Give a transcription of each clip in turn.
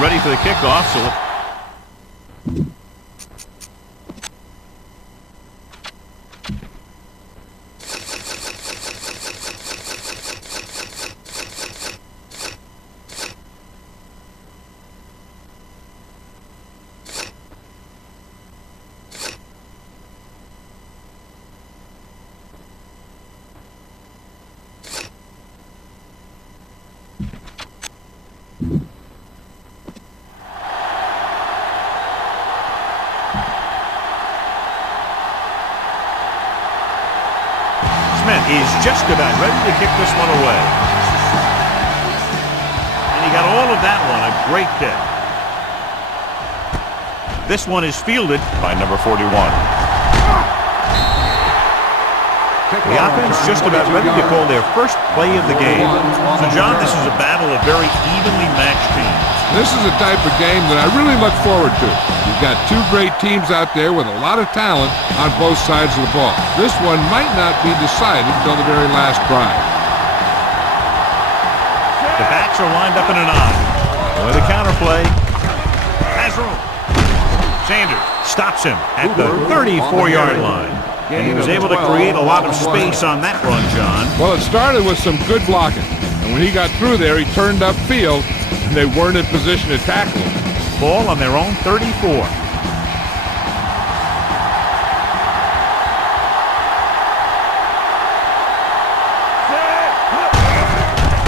getting ready for the kickoff, so is just about ready to kick this one away. And he got all of that one, a great kick. This one is fielded by number 41. The offense just about ready to call their first play of the game. So, John, this is a battle of very evenly matched teams. This is a type of game that I really look forward to. You've got two great teams out there with a lot of talent on both sides of the ball. This one might not be decided until the very last drive. The backs are lined up in an I. With a counter play. Has room. Sanders stops him at the 34-yard line. And he was able to create a lot of space on that run, John. Well, it started with some good blocking. And when he got through there, he turned upfield, and they weren't in position to tackle him. Ball on their own 34.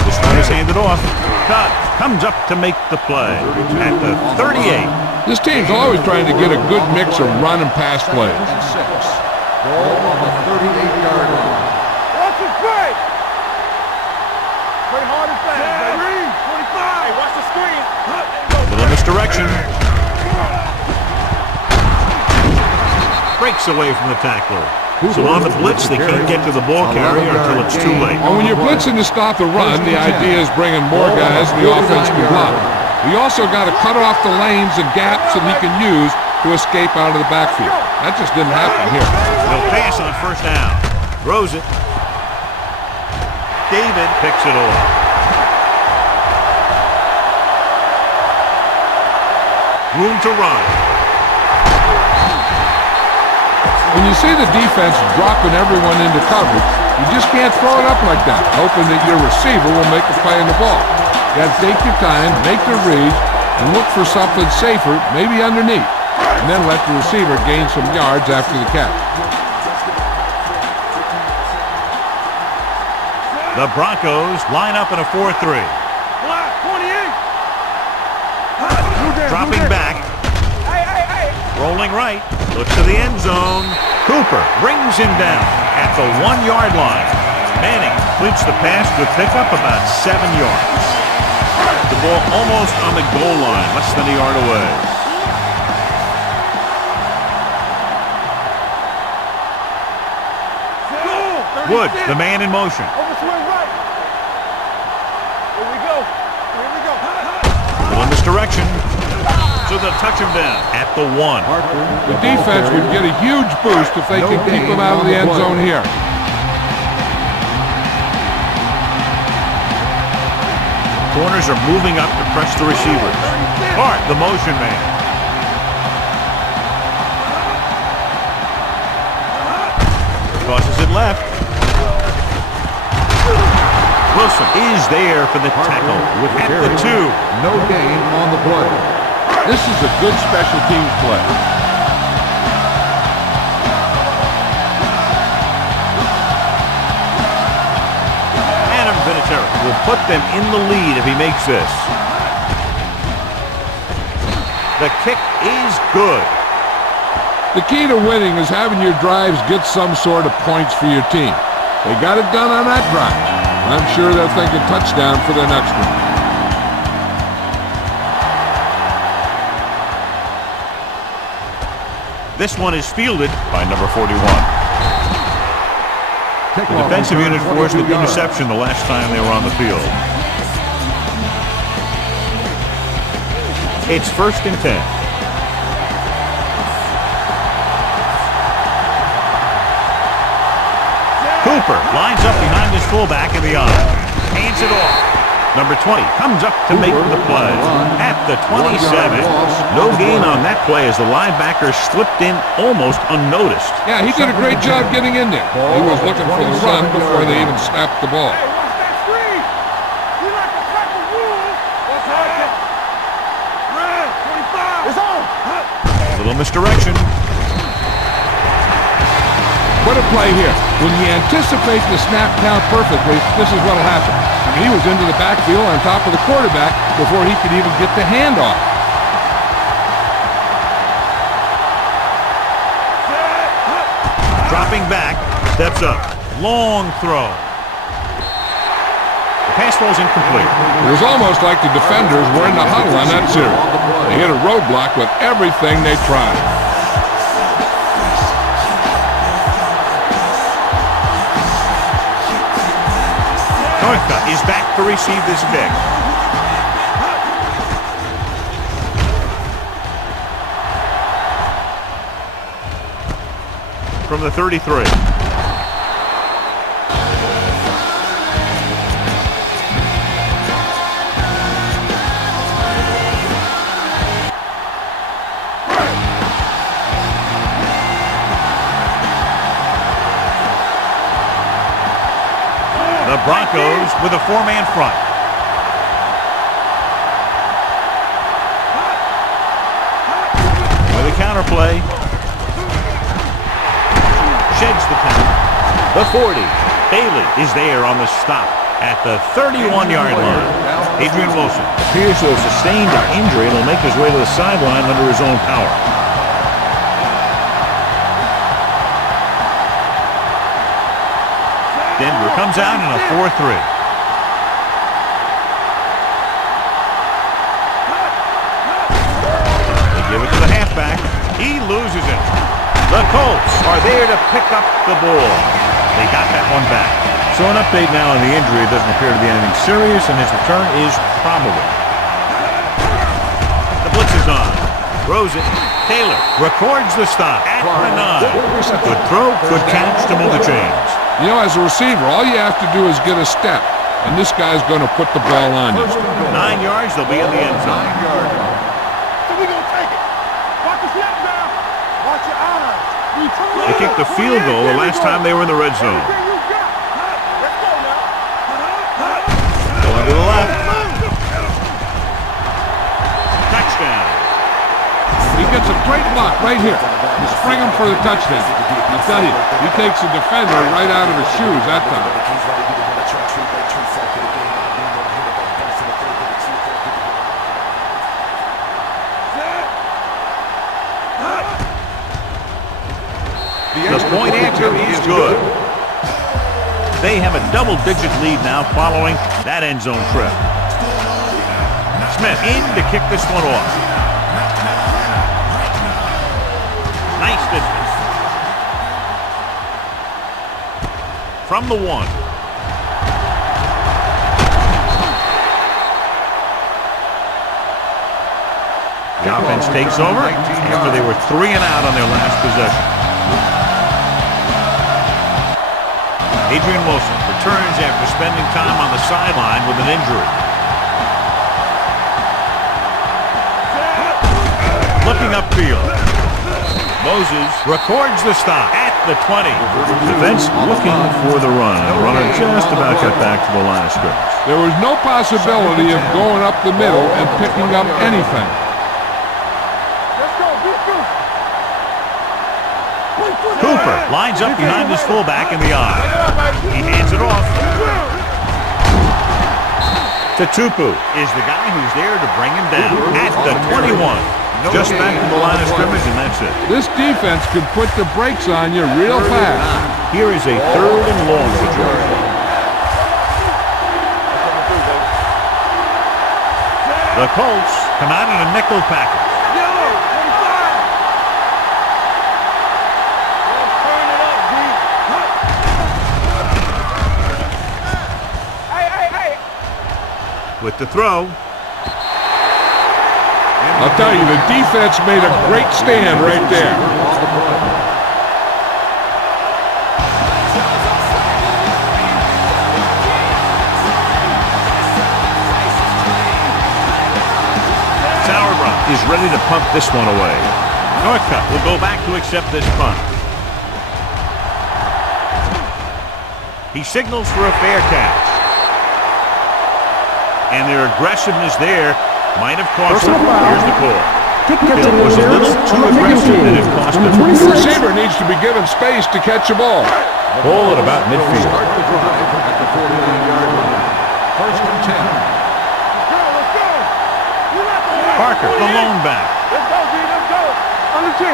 This one is handed off. Cut. Comes up to make the play at the 38. This team's always trying to get a good mix of run and pass plays. Ball on the 38-yard line. Watch it break! Play hard and fast, baby. 25. Watch the screen. Little misdirection. Breaks away from the tackler. So on the blitz, they can't get to the ball carrier until it's too late. And when you're blitzing to stop the run, the idea is bringing more guys the offense can block. We also got to cut off the lanes and gaps that he can use to escape out of the backfield. That just didn't happen here. He'll pass on first down. Throws it. David picks it off. Room to run. When you see the defense dropping everyone into coverage, you just can't throw it up like that, hoping that your receiver will make a play on the ball. You got to take your time, make the read, and look for something safer, maybe underneath, and then let the receiver gain some yards after the catch. The Broncos line up in a 4-3. Dropping back. Rolling right. Looks to the end zone. Cooper brings him down at the 1-yard line. Manning completes the pass to pick up about 7 yards. The ball almost on the goal line, less than a yard away. Wood, the man in motion. Little misdirection. So they'll touch him down at the 1. The defense would get a huge boost if they could keep him out of the end zone here. Corners are moving up to press the receivers. Hart, the motion man. Tosses it left. Wilson is there for the tackle at the 2. No gain on the play. This is a good special teams play. Adam Vinatieri will put them in the lead if he makes this. The kick is good. The key to winning is having your drives get some sort of points for your team. They got it done on that drive. I'm sure they're thinking touchdown for their next one. This one is fielded by number 41. The defensive unit forced an interception the last time they were on the field. It's 1st and 10. Cooper lines up behind his fullback in the eye. Hands it off. Number 20 comes up to make the play at the 27. No gain on that play as the linebacker slipped in almost unnoticed. Yeah, he did a great job getting in there. He was looking for the run before they even snapped the ball. Hey, watch that screen. We like to cut the rules. What's happening? Red, 25. It's on. A little misdirection. What a play here. When you anticipate the snap count perfectly, this is what will happen. I mean, he was into the backfield on top of the quarterback before he could even get the handoff. Dropping back, steps up. Long throw. The pass ball's incomplete. It was almost like the defenders were in the huddle on that series. They hit a roadblock with everything they tried. Is back to receive this kick. From the 33. The Broncos with a four-man front. With a counter play. Sheds the penalty. The 40. Bailey is there on the stop at the 31-yard line. Adrian Wilson appears to have sustained an injury and will make his way to the sideline under his own power. Denver comes out in a 4-3. They give it to the halfback. He loses it. The Colts are there to pick up the ball. They got that one back. So an update now on the injury. It doesn't appear to be anything serious, and his return is probable. The blitz is on. Throws it. Taylor records the stop at the 9. Good throw, good catch to move the chains. You know, as a receiver, all you have to do is get a step, and this guy's going to put the ball on you. 9 yards, they'll be in the end zone. 9 yards. So we gonna take it. Watch the snap down. Watch your eyes. They kicked the field goal the last time they were in the red zone. Let's go now. Going to the left. Touchdown. He gets a great block right here. You spring him for the touchdown. I tell you, he takes the defender right out of his shoes that time. The point answer is good. They have a double-digit lead now following that end zone trip. Smith in to kick this one off. Nice distance. From the 1. The offense takes over after they were 3 and out on their last possession. Adrian Wilson returns after spending time on the sideline with an injury. Looking upfield. Moses records the stop at the 20. Defense looking for the run. The runner just about got back to the line of scrimmage. There was no possibility of going up the middle and picking up anything. Let's go. Beat Cooper lines up behind his fullback in the eye. He hands it off. Tupu is the guy who's there to bring him down at the 21. Just back to the line of scrimmage, and that's it. This defense can put the brakes on you real fast. Here is a 3rd and long situation. The Colts come out in a nickel package. With the throw. I'll tell you, the defense made a great stand right there. is ready to punt this one away. Northcutt will go back to accept this punt. He signals for a fair catch. And their aggressiveness there might have cost him. Here's the call. Bill was a little too aggressive and it cost him. The receiver needs to be given space to catch the ball. Ball at about midfield. Start the drive at the 49-yard line. First and 10. Let's go. Parker, the lone back. Let's go, D. Let's go. On the 10.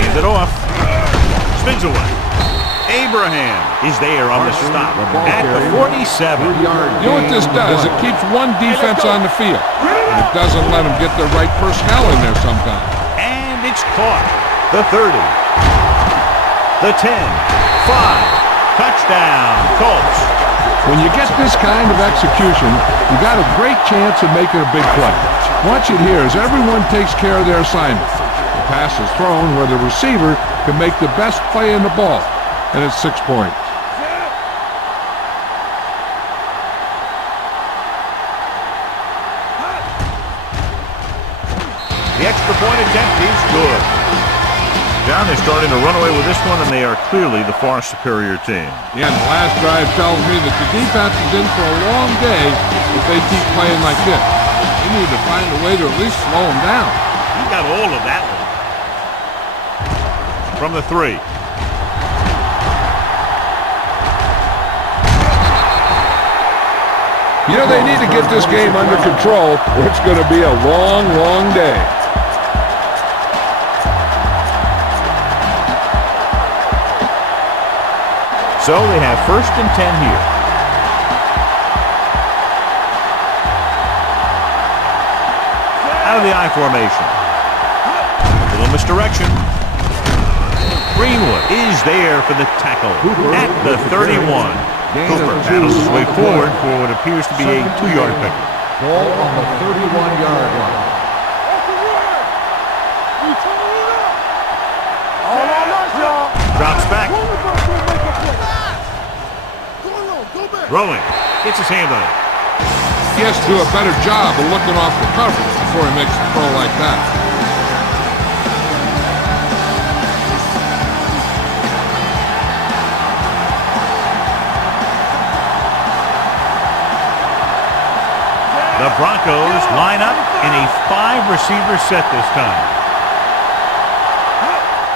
Hands it off. Spins away. Abraham is there on the stop at the 47. You know what this does? It keeps one defense on the field. And it doesn't let them get the right personnel in there sometimes. And it's caught. The 30. The 10. 5. Touchdown, Colts. When you get this kind of execution, you got a great chance of making a big play. Watch it here as everyone takes care of their assignment. The pass is thrown where the receiver can make the best play in the ball. And it's 6 points. The extra point attempt is good. John, they're starting to run away with this one, and they are clearly the far superior team. Yeah, and the last drive tells me that the defense is in for a long day if they keep playing like this. They need to find a way to at least slow them down. You got all of that one. From the 3. You know, they need to get this game under control, or it's going to be a long, long day. So they have first and 10 here. Out of the I formation. A little misdirection. Greenwood is there for the tackle at the 31. Cooper battles his way forward for what appears to be a 2-yard pickup. Ball on the 31-yard line. Drops back. Rolling. Gets his hand on it. He has to do a better job of looking off the coverage before he makes a throw like that. The Broncos line up in a 5-receiver set this time.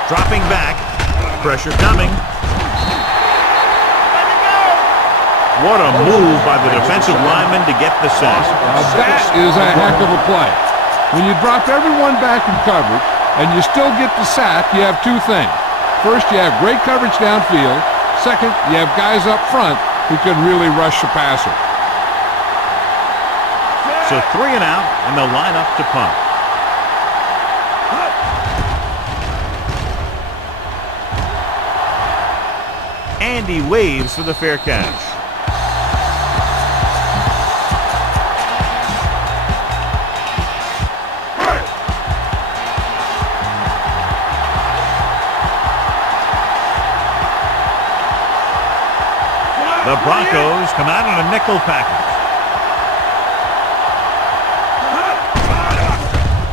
Dropping back. Pressure coming. What a move by the defensive lineman to get the sack. Now that is a heck of a play. When you drop everyone back in coverage and you still get the sack, you have two things. First, you have great coverage downfield. Second, you have guys up front who can really rush the passer. So 3 and out, and they'll line up to punt. And he waves for the fair catch. The Broncos come out in a nickel package.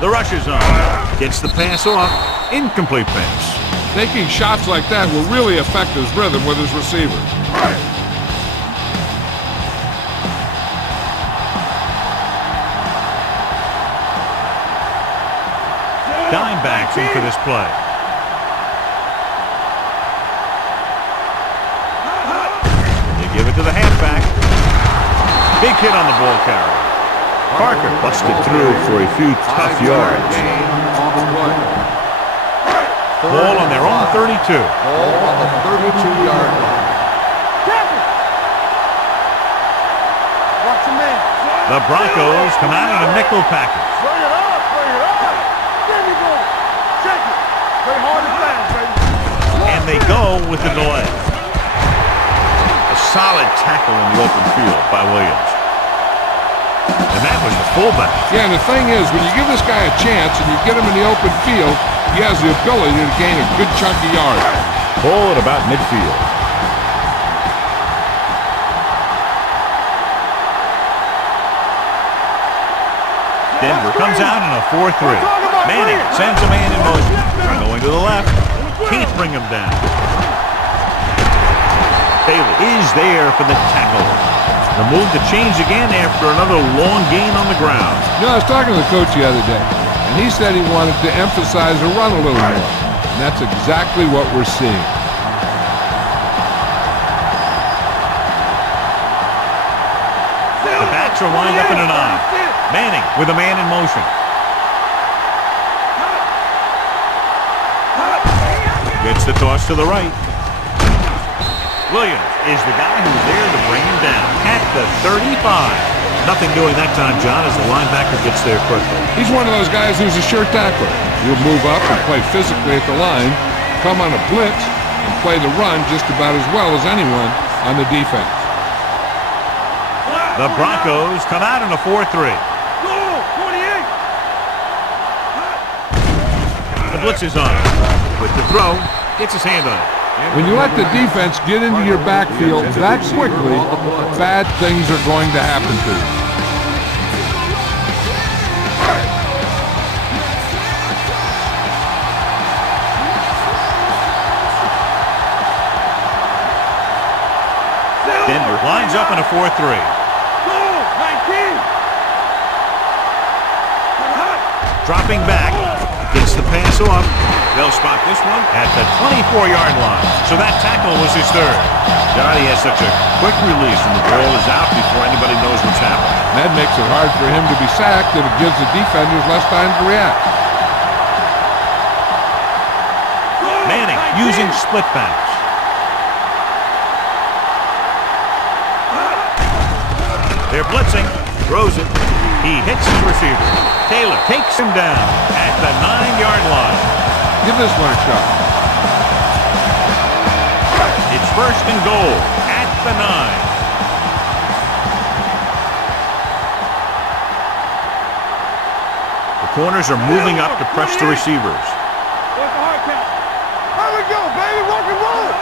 The rush is on. Gets the pass off. Incomplete pass. Taking shots like that will really affect his rhythm with his receivers. Dime backs in for this play. They give it to the halfback. Big hit on the ball carrier. Parker busted through for a few tough yards. Ball on their own 32. Ball on the 32-yard line. The Broncos come out in a nickel package. Bring it up, bring it up. There you go. Check it. Play hard and fast, baby. And they go with the delay. A solid tackle in the open field by Williams. And that was the fullback. Yeah, and the thing is, when you give this guy a chance and you get him in the open field, he has the ability to gain a good chunk of yards. Ball at about midfield. Denver comes out in a 4-3. Manning sends a man in motion. Going to the left. Can't bring him down. Taylor is there for the tackle. The move to change again after another long gain on the ground. You know, I was talking to the coach the other day, and he said he wanted to emphasize the run a little more. And that's exactly what we're seeing. The backs are lined up in a 9. Manning with a man in motion. Gets the toss to the right. Williams is the guy who's there to bring him down at the 35. Nothing doing that time, John, as the linebacker gets there quickly. He's one of those guys who's a sure tackler. He'll move up and play physically at the line, come on a blitz, and play the run just about as well as anyone on the defense. The Broncos come out in a 4-3. The blitz is on. With the throw, gets his hand on it. When you let the defense get into your backfield that quickly, bad things are going to happen to you. Denver lines up in a 4-3. Dropping back, gets the pass off. They'll spot this one at the 24-yard line. So that tackle was his third. God, he has such a quick release, and the ball is out before anybody knows what's happening. That makes it hard for him to be sacked, and it gives the defenders less time to react. Manning using split backs. They're blitzing. Throws it. He hits his receiver. Taylor takes him down at the 9-yard line. Give this one a shot. It's first and goal at the 9. The corners are moving up to press the receivers. Here we go, baby. Rock and roll.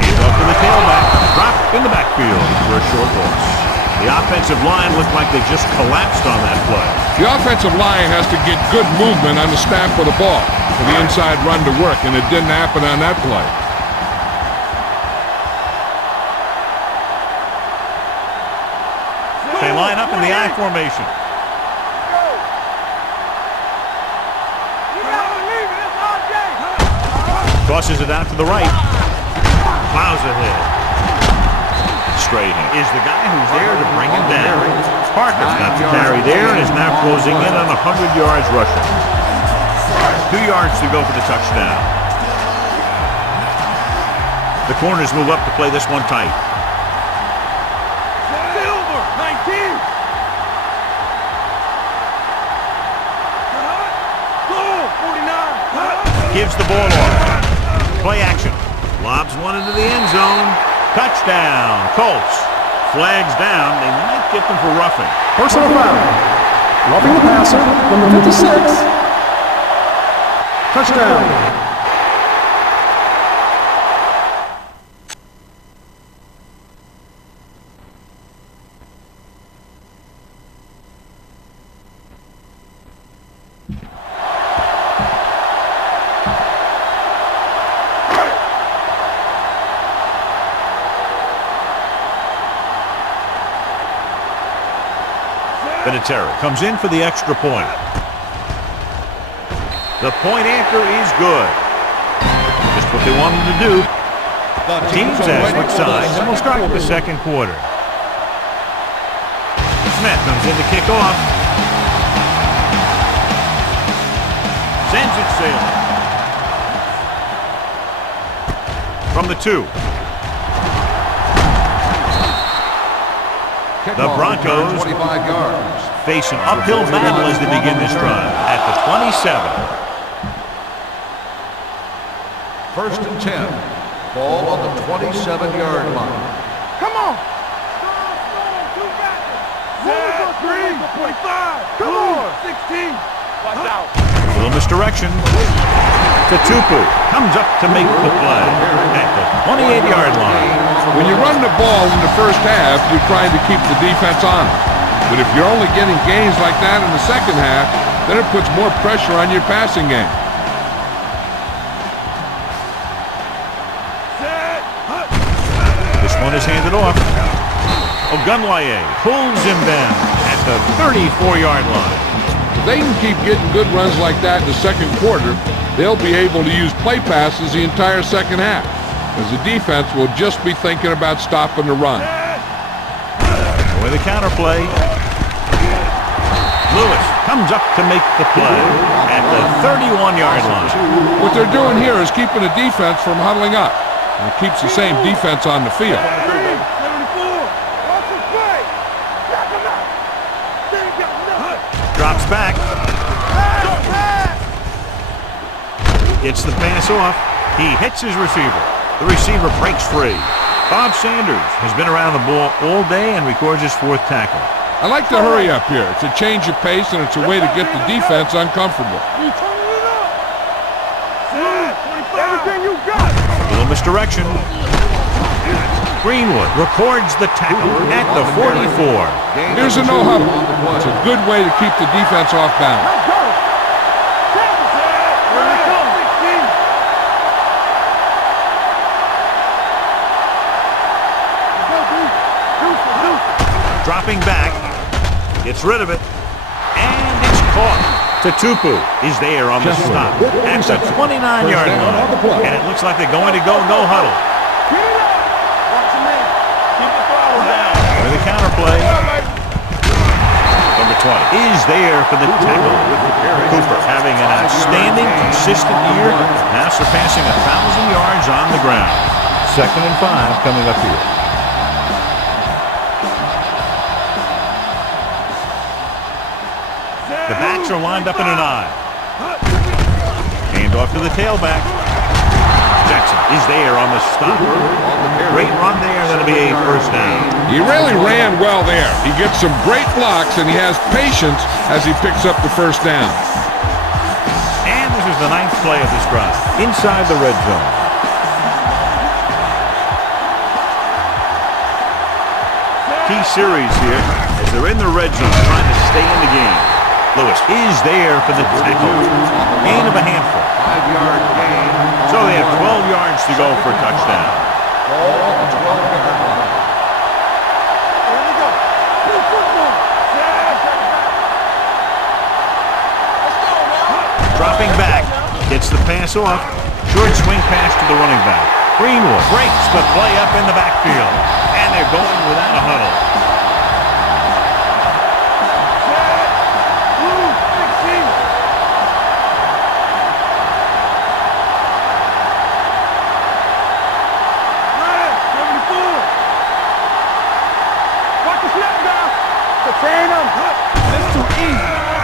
Hands off to the tailback. Dropped in the backfield for a short loss. The offensive line looked like they just collapsed on that play. The offensive line has to get good movement on the snap of the ball for the inside run to work, and it didn't happen on that play. They line up in the I formation. Tosses it out to the right. Plows ahead. Straight is the guy who's there to bring him down. Parker's got the carry there and is now closing in on 100 yards rushing. 2 yards to go for the touchdown. The corners move up to play this one tight. Silver, 19. Goal, 49. Gives the ball off. Play action. Lobs one into the end zone. Touchdown, Colts. Flags down. They might get them for roughing. Personal foul. Roughing the passer, number 56. Touchdown. Vinatieri comes in for the extra point. The point after is good. Just what they wanted to do. Teams as switch sides, and we'll start with the second quarter. Smith comes in to kick off. Sends it sailing. From the 2. The Broncos face an uphill battle as they begin this drive at the 27. First and 10. Ball on the 27-yard line. Come on. Set, 3, 25. Come on. 16. Watch out. A little misdirection. Tupu comes up to make the play at the 28-yard line. When you run the ball in the first half, you're trying to keep the defense on it. But if you're only getting gains like that in the second half, then it puts more pressure on your passing game. This one is handed off. Ogunwaye pulls him down at the 34-yard line. If they can keep getting good runs like that in the second quarter, they'll be able to use play passes the entire second half, as the defense will just be thinking about stopping the run. With a counterplay, Lewis comes up to make the play at the 31-yard line. What they're doing here is keeping the defense from huddling up, and it keeps the same defense on the field. Drops back. Gets the pass off. He hits his receiver. The receiver breaks free. Bob Sanders has been around the ball all day and records his 4th tackle. I like to hurry up here. It's a change of pace, and it's a way to get the defense uncomfortable. Little misdirection. Greenwood records the tackle at the 44. Here's a no-huddle. It's a good way to keep the defense off balance. Dropping back, gets rid of it, and it's caught. Tutupu is there on the stop at the 29-yard line, and it looks like they're going to go no huddle. With a counterplay, number 20 is there for the tackle. Cooper having an outstanding, consistent year, now surpassing 1,000 yards on the ground. 2nd and 5 coming up here. The backs are lined up in an eye. Hand off to the tailback. Jackson is there on the stop. Great run there. That'll be a first down. He really ran well there. He gets some great blocks, and he has patience as he picks up the first down. And this is the 9th play of this drive. Inside the red zone. Key series here as they're in the red zone trying to stay in the game. Lewis is there for the tackle. Gain of a handful. 5-yard gain. So they have 12 yards to go for a touchdown. Ball on the 12-yard line. Dropping back. Gets the pass off. Short swing pass to the running back. Greenwood breaks the play up in the backfield. And they're going without a huddle.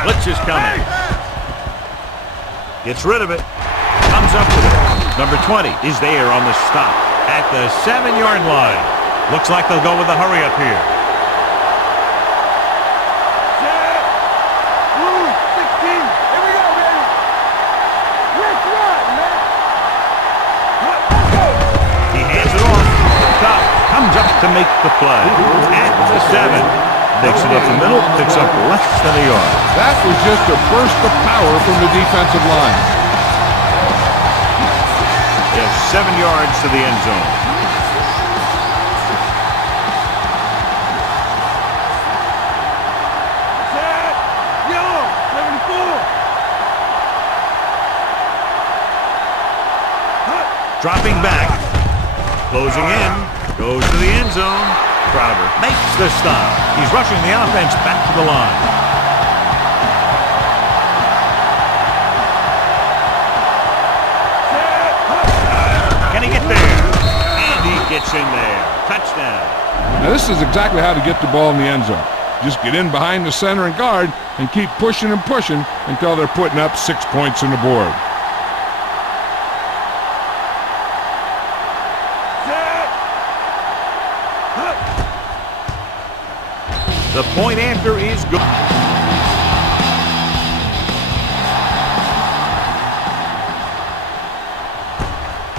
Blitz is coming. Gets rid of it. Comes up with it. Number 20 is there on the stop at the 7-yard line. Looks like they'll go with a hurry up here. He hands it off. Top comes up to make the play at the 7. Takes it up the middle, picks up less than a yard. That was just a burst of power from the defensive line. They have 7 yards to the end zone. Dropping back, closing in, goes to the end zone. Crowder makes the stop. He's rushing the offense back to the line. Can he get there? And he gets in there. Touchdown. Now this is exactly how to get the ball in the end zone. Just get in behind the center and guard and keep pushing and pushing until they're putting up 6 points on the board. The point after is good.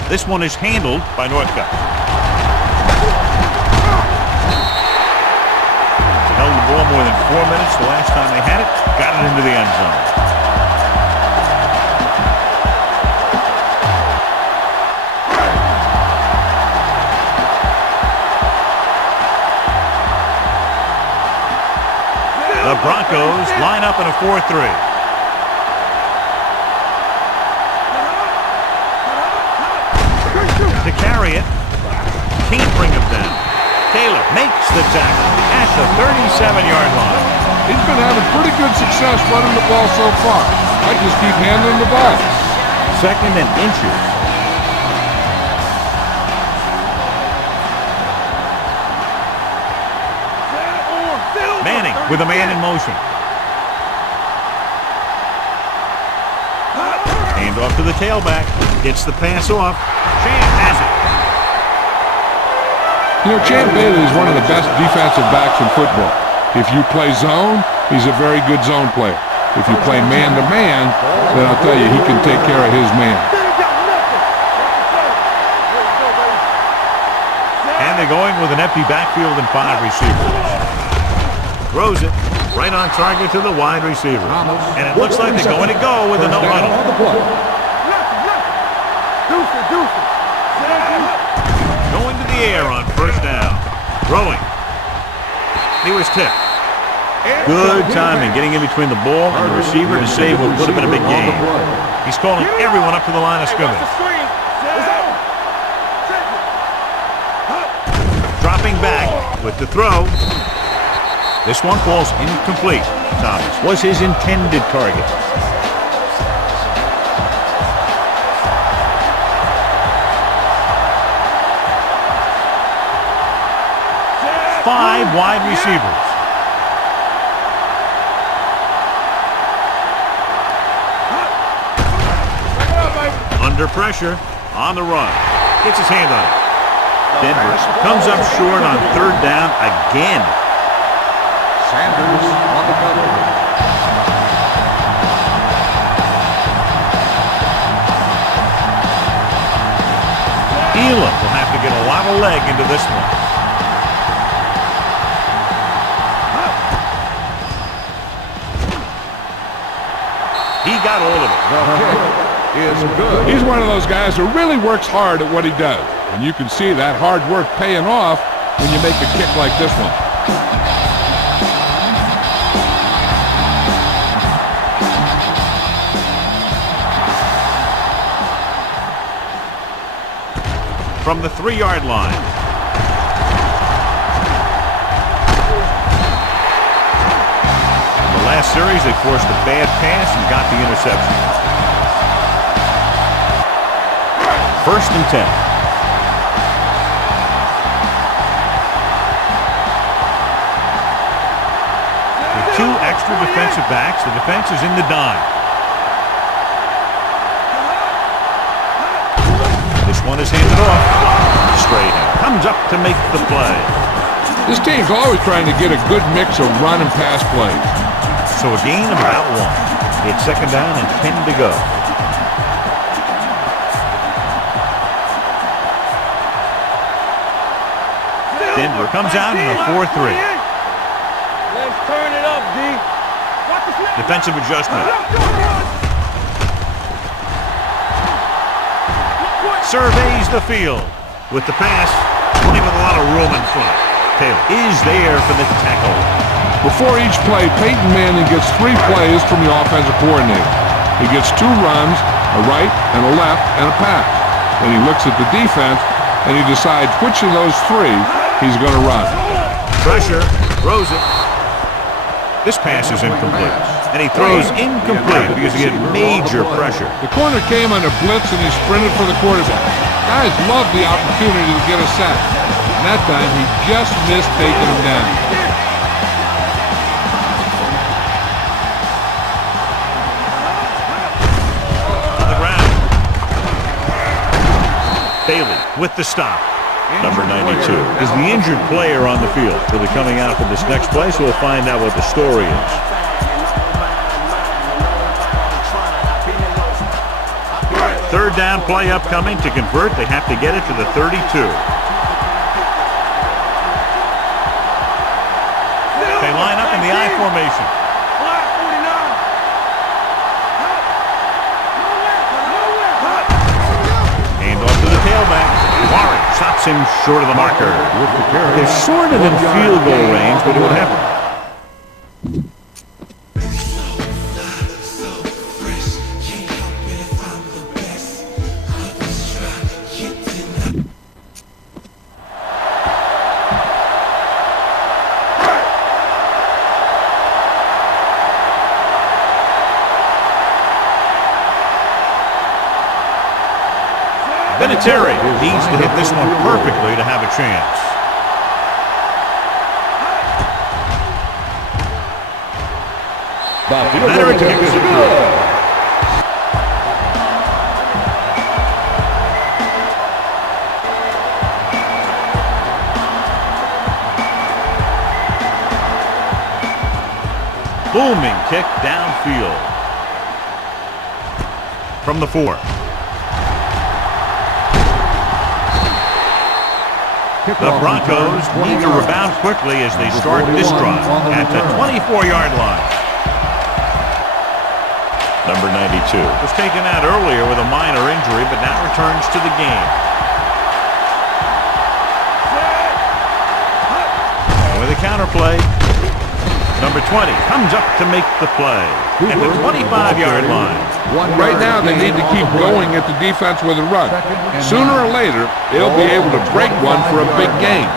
This one is handled by Northcutt. Held the ball more than 4 minutes the last time they had it. Got it into the end zone. The Broncos line up in a 4-3. To carry it. Can't bring him down. Taylor makes the tackle at the 37-yard line. He's been having pretty good success running the ball so far. I just keep handling the ball. 2nd and inches. Manning with a man in motion. Hand off to the tailback. Gets the pass off. Champ has it. You know, Champ Bailey is one of the best defensive backs in football. If you play zone, he's a very good zone player. If you play man-to-man, then I'll tell you, he can take care of his man. And they're going with an empty backfield and 5 receivers. Throws it right on target to the wide receiver. And it looks like they're going to go with a no huddle. Going to the air on 1st down. Throwing. He was tipped. Good timing getting in between the ball and the receiver to save what would have been a big game. He's calling everyone up to the line of scrimmage. Dropping back with the throw. This one falls incomplete. Thomas was his intended target. Five wide receivers. Under pressure, on the run. Gets his hand on it. Denver comes up short on 3rd down again. Sanders on the cover. Elam will have to get a lot of leg into this one. He got all of it. The kick is good. He's one of those guys who really works hard at what he does. And you can see that hard work paying off when you make a kick like this one. From the 3-yard line. In the last series, they forced a bad pass and got the interception. 1st and 10. With 2 extra defensive backs, the defense is in the dime. This one is handed off. Strahan comes up to make the play. This team's always trying to get a good mix of run and pass plays. So a gain of about 1. It's 2nd down and 10 to go. Denver comes out in a 4-3. Let's turn it up, D. Defensive adjustment. Surveys the field with the pass, plenty with a lot of room in front. Taylor is there for the tackle. Before each play, Peyton Manning gets 3 plays from the offensive coordinator. He gets 2 runs, a right and a left, and a pass. Then he looks at the defense, and he decides which of those 3 he's going to run. Pressure, throws it. This pass is incomplete. And he throws incomplete because he had major pressure. The corner came on a blitz and he sprinted for the quarterback. Guys love the opportunity to get a sack. And that time he just missed taking him down. On the ground. Bailey with the stop. Number 92 is the injured player on the field. He'll be coming out for this next play, so we'll find out what the story is. Third down play upcoming. To convert, they have to get it to the 32. They line up in the I formation. Black 49. Hand off to the tailback. Warren stops him short of the marker. They're sort of in field goal range, but it would happen. Vinatieri needs to hit this one perfectly to have a chance. Veteran kicks it good. Booming kick downfield. From the 4. The Broncos need to rebound quickly as they start this drive at the 24-yard line. Number 92 was taken out earlier with a minor injury, but now returns to the game. And with a counterplay, number 20 comes up to make the play at the 25-yard line. Right now, they need to keep going at the defense with a run. Sooner or later, they'll be able to break one for a big gain.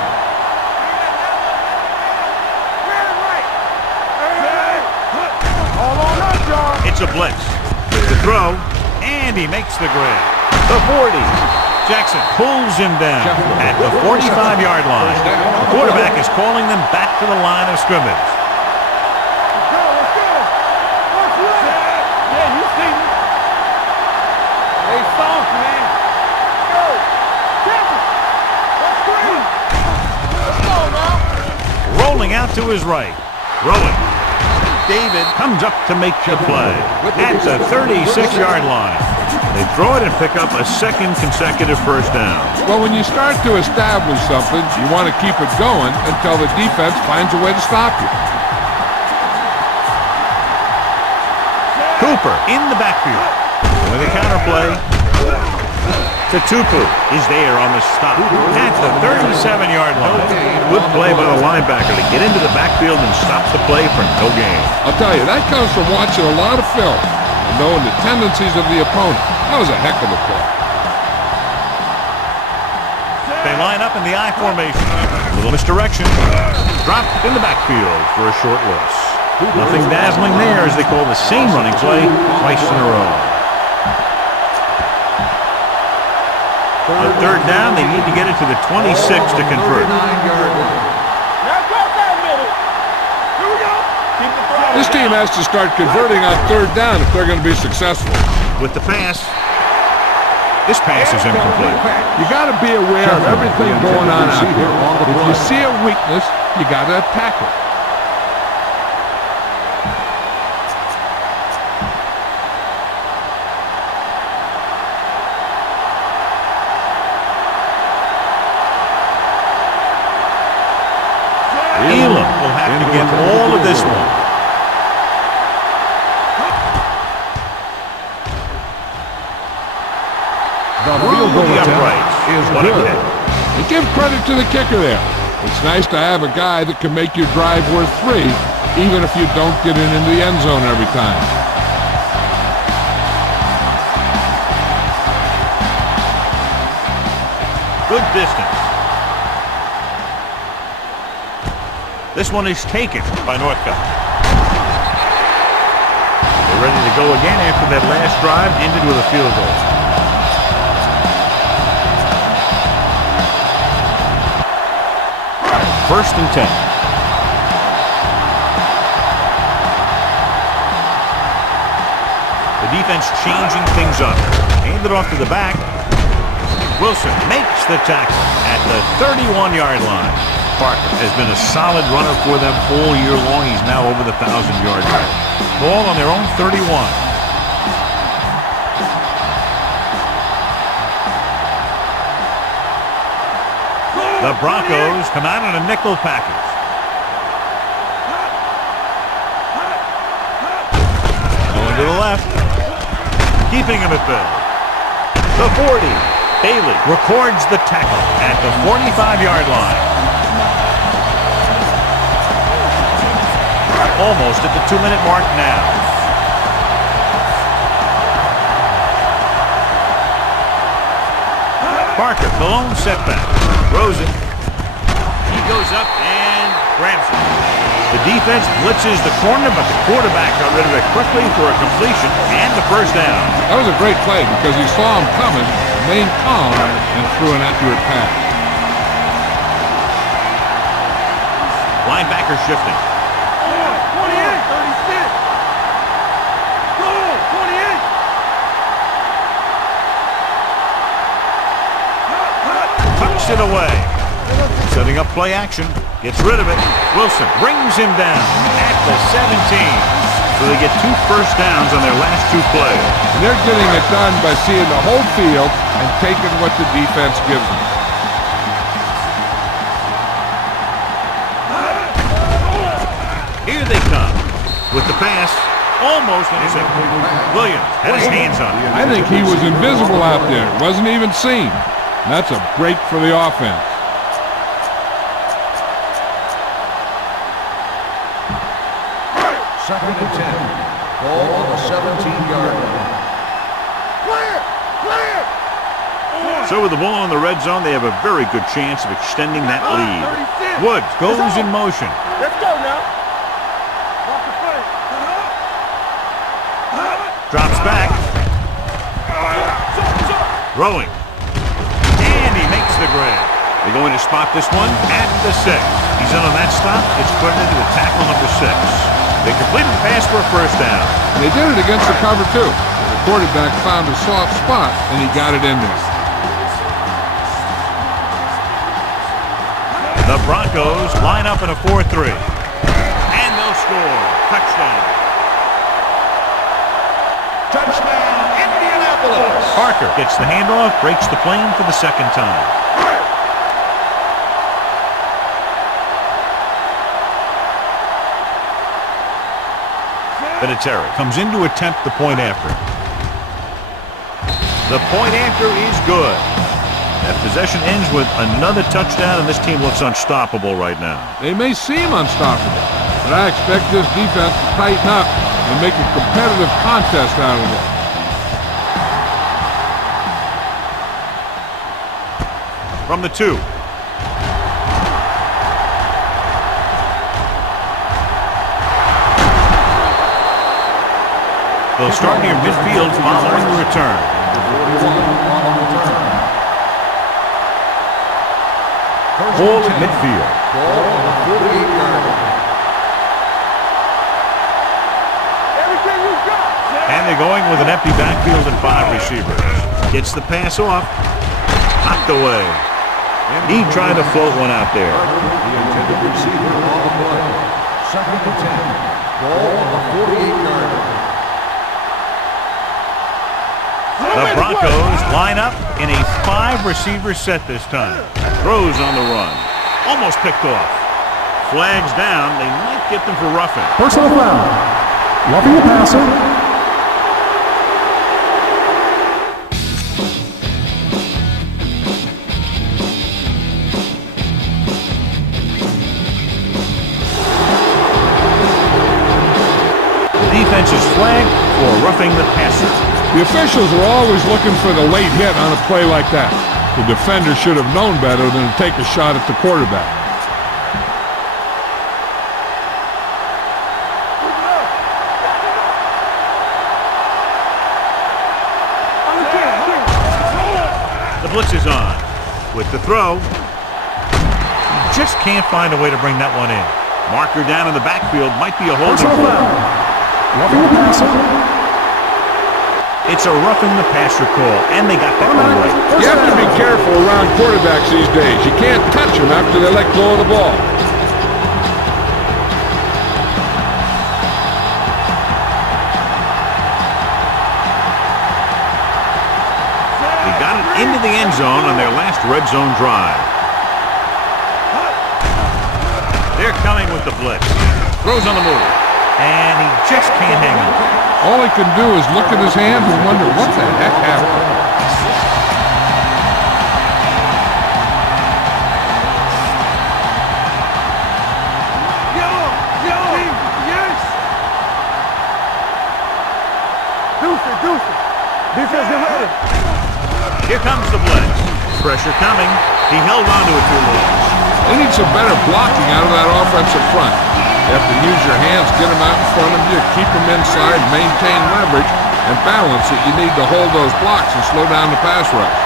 It's a blitz. The throw, and he makes the grab. The 40. Jackson pulls him down at the 45-yard line. The quarterback is calling them back to the line of scrimmage. Rolling out to his right. Rolling. David comes up to make the play at the 36-yard line. They throw it and pick up a second consecutive first down. Well, when you start to establish something, you want to keep it going until the defense finds a way to stop you. Cooper in the backfield. With a counterplay, Tupu is there on the stop at the 37-yard line. Good play by the linebacker to get into the backfield and stop the play for no gain. I'll tell you, that comes from watching a lot of film and knowing the tendencies of the opponent. That was a heck of a play. They line up in the I formation. A little misdirection. Dropped in the backfield for a short loss. Nothing dazzling there as they call the same running play twice in a row. On third down, they need to get it to the 26 to convert. This team has to start converting on third down if they're going to be successful. With the pass, this pass is incomplete. You got to be aware of everything going on out there. If you see a weakness, you got to attack it. Elam will have to get all of this one. The uprights. What a kick. And give credit to the kicker there. It's nice to have a guy that can make your drive worth 3, even if you don't get it into the end zone every time. Good distance. This one is taken by Northcutt. They're ready to go again after that last drive ended with a field goal. First and 10. The defense changing things up. Hand it off to the back. Wilson makes the tackle at the 31-yard line. Parker has been a solid runner for them all year long. He's now over the 1,000-yard mark. Ball on their own 31. The Broncos come out in a nickel package. to the left. Keeping him at bay. The 40. Bailey records the tackle at the 45-yard line. Almost at the 2-minute mark now. Parker, the lone setback. Throws it. He goes up and grabs it. The defense blitzes the corner, but the quarterback got rid of it quickly for a completion and the first down. That was a great play because he saw him coming, remained calm, and threw an accurate pass. Linebacker shifting. 28, 36. Go, 28. Tucks it away. Setting up play action. Gets rid of it. Wilson brings him down at the 17. So they get 2 first downs on their last 2 plays. And they're getting it done by seeing the whole field and taking what the defense gives them. Here they come. With the pass, almost intercepted. Williams had his hands on it. I think he was invisible out there. Wasn't even seen. That's a break for the offense. Second and 10. Ball on the 17-yard line. Clear, clear. So with the ball in the red zone, they have a very good chance of extending that lead. Woods goes in motion. Let's go now. Watch the play. Drops back. Throwing. And he makes the grab. They're going to spot this one at the 6. He's in on that stop. It's credited with tackle number 6. They completed the pass for a first down. And they did it against the cover, too. The quarterback found a soft spot, and he got it in there. The Broncos line up in a 4-3. And they'll score. Touchdown. Touchdown, Indianapolis. Parker gets the handoff, breaks the plane for the second time. Vinatieri comes in to attempt the point after. The point after is good. That possession ends with another touchdown, and this team looks unstoppable right now. They may seem unstoppable, but I expect this defense to tighten up and make a competitive contest out of it. From the 2. They'll start near midfield following the return. Ball at midfield. Ball on the 48-yard line. Everything you got. And they're going with an empty backfield and 5 receivers. Gets the pass off. Knocked away. He tried to float one out there. The intended receiver on the play. Second and 10. Ball on the 48-yard line. The Broncos line up in a 5-receiver set this time. Throws on the run. Almost picked off. Flags down. They might get them for roughing. Personal foul. Roughing the passer. The defense is flagged for roughing the passer. The officials are always looking for the late hit on a play like that. The defender should have known better than to take a shot at the quarterback. The blitz is on. With the throw, he just can't find a way to bring that one in. Marker down in the backfield might be a holding Personal call. foul. Roughing the passer. It's a roughing the passer call, and they got that one right. You have to be careful around quarterbacks these days. You can't touch them after they let go of the ball. They got it into the end zone on their last red zone drive. They're coming with the blitz. Throws on the move. And he just can't hang on. All he can do is look at his hands and wonder what the heck happened. Defense, get ready. Here comes the blitz. Pressure coming. He held on to it too long. They need some better blocking out of that offensive front. You have to use your hands, get them out in front of you, keep them inside, maintain leverage, and balance that you need to hold those blocks and slow down the pass rush.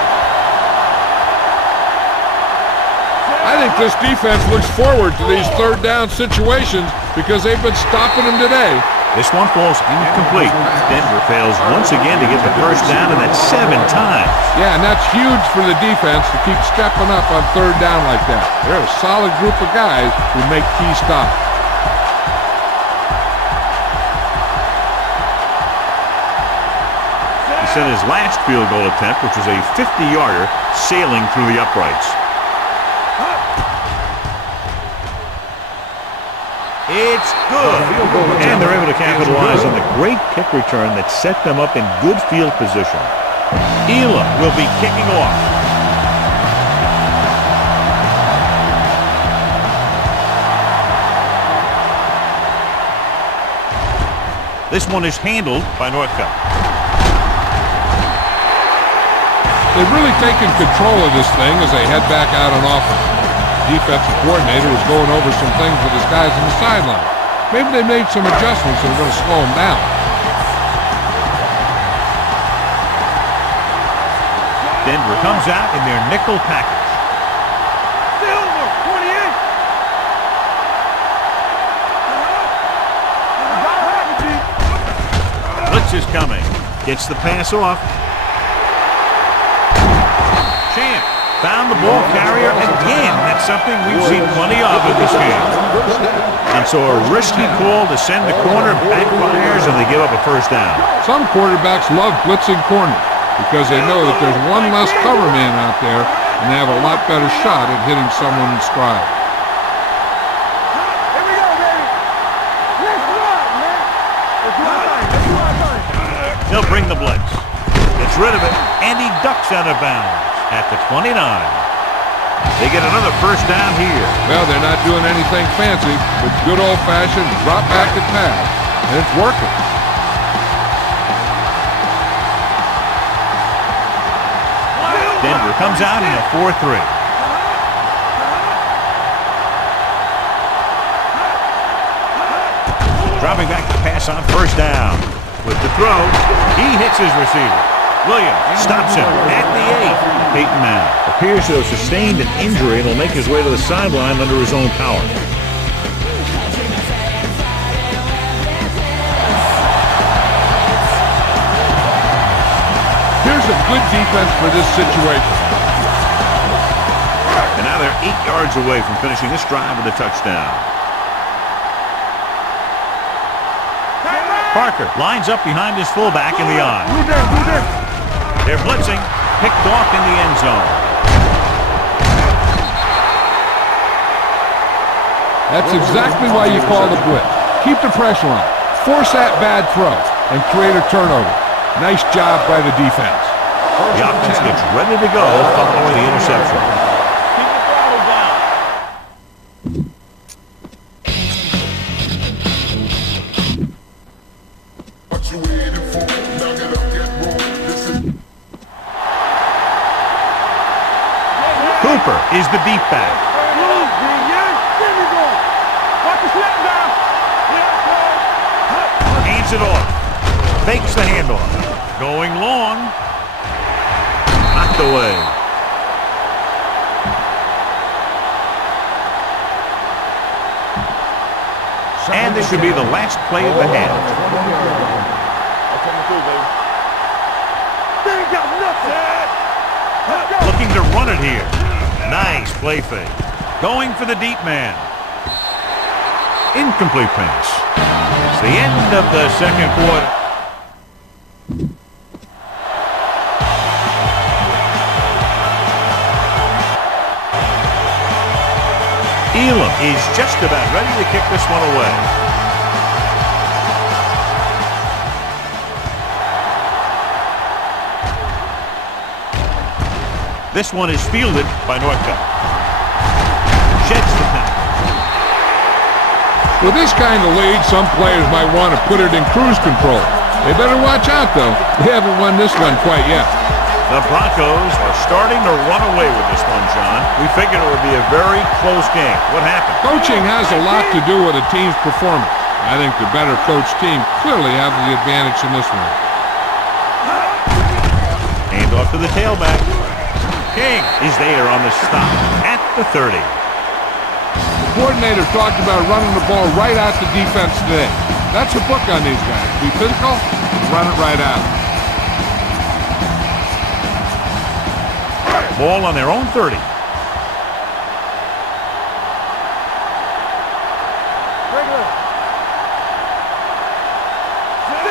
I think this defense looks forward to these third down situations because they've been stopping them today. This one falls incomplete. Denver fails once again to get the first down, and that's 7 times. Yeah, and that's huge for the defense to keep stepping up on third down like that. They're a solid group of guys who make key stops. He sent his last field goal attempt, which was a 50-yarder, sailing through the uprights. It's good. And they're able to capitalize on the great kick return that set them up in good field position. Elam will be kicking off. This one is handled by Northcutt. They've really taken control of this thing as they head back out on offense. Defensive coordinator was going over some things with his guys on the sideline. Maybe they made some adjustments that are going to slow them down. Denver comes out in their nickel package. Silver, 28. Blitz is coming. Gets the pass off. Champ found the ball carrier again. That's something we've seen plenty of in this game. And so a risky call to send the corner backfires, and they give up a first down. Some quarterbacks love blitzing corners because they know that there's one less cover man out there, and they have a lot better shot at hitting someone in stride. Here we go, baby. Let's run, man. Let's run. He'll bring the blitz. Gets rid of it, and he ducks out of bounds at the 29. They get another first down here. Well, they're not doing anything fancy, but good old-fashioned drop back and pass, and it's working. Denver comes out in a 4-3. Dropping back to pass on first down. With the throw, he hits his receiver. Williams stops him at the 8. Peyton Manning appears to have sustained an injury and will make his way to the sideline under his own power. Here's a good defense for this situation. And now they're 8 yards away from finishing this drive with a touchdown. Parker lines up behind his fullback in the eye. They're blitzing, picked off in the end zone. That's exactly why you call the blitz. Keep the pressure on, force that bad throw, and create a turnover. Nice job by the defense. The offense gets ready to go following the interception. Keep the throttle down. Cooper is the deep back. Hands it off. Fakes the handoff. Going long. Knocked away. And this should be the last play of the half. Looking to run it here. Nice play fake. Going for the deep man. Incomplete pass. It's the end of the second quarter. Elam is just about ready to kick this one away. This one is fielded by Northcutt. Sheds the pass. With this kind of lead, some players might want to put it in cruise control. They better watch out, though. They haven't won this one quite yet. The Broncos are starting to run away with this one, John. We figured it would be a very close game. What happened? Coaching has a lot to do with a team's performance. I think the better coached team clearly have the advantage in this one. Hand off to the tailback. King is there on the stop at the 30. The coordinator talked about running the ball right out to defense today. That's a book on these guys. Be physical and run it right out. Ball on their own 30.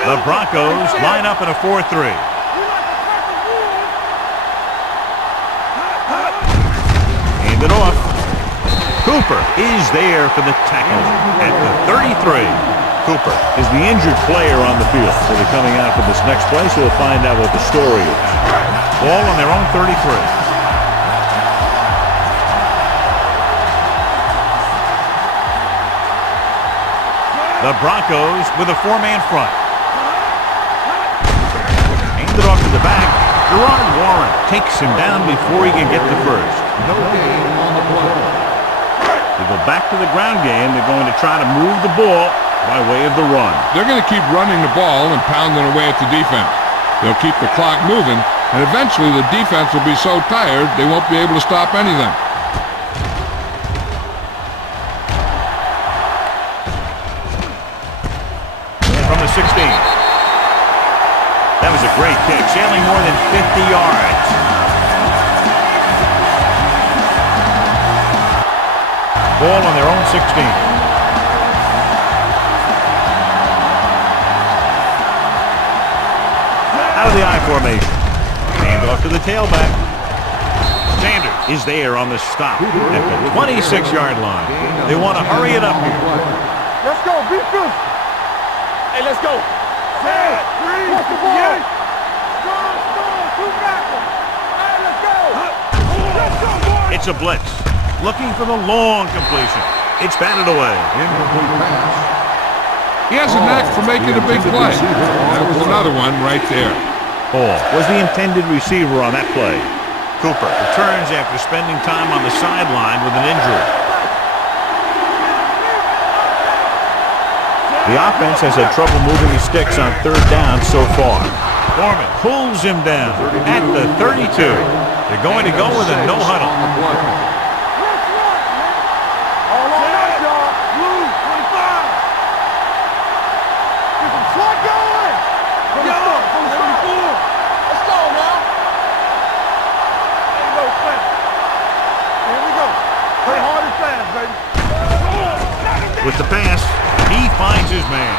The Broncos line up in a 4-3. Hand it off. Cooper is there for the tackle at the 33. Cooper is the injured player on the field. So they're coming out for this next play, so we'll find out what the story is. Ball on their own 33. The Broncos with a four-man front. Handed off to the back. Gerard Warren takes him down before he can get the first. No gain on the play. They go back to the ground game. They're going to try to move the ball by way of the run. They're going to keep running the ball and pounding away at the defense. They'll keep the clock moving, and eventually the defense will be so tired they won't be able to stop anything. From the 16. That was a great kick, sailing more than 50 yards. Ball on their own 16. Out of the I formation. Hand off to the tailback. Sanders is there on the stop at the 26-yard line. They want to hurry it up here. Let's go, beat this. Hey, let's go. Set, three, watch the ball. Strong, two backers. Hey, let's go. Let's go, boys. It's a blitz. Looking for the long completion. It's batted away. Incomplete pass. He has a knack for making a big play. That was another one right there. Hall was the intended receiver on that play. Cooper returns after spending time on the sideline with an injury. The offense has had trouble moving the sticks on third down so far. Foreman pulls him down at the 32. They're going to go with a no huddle. All on that, y'all. Blue, 25. Get some slot going. Yo, 74. Let's go now. There you go, fast. Here we go. Play hard and fast, baby. With the pass, he finds his man.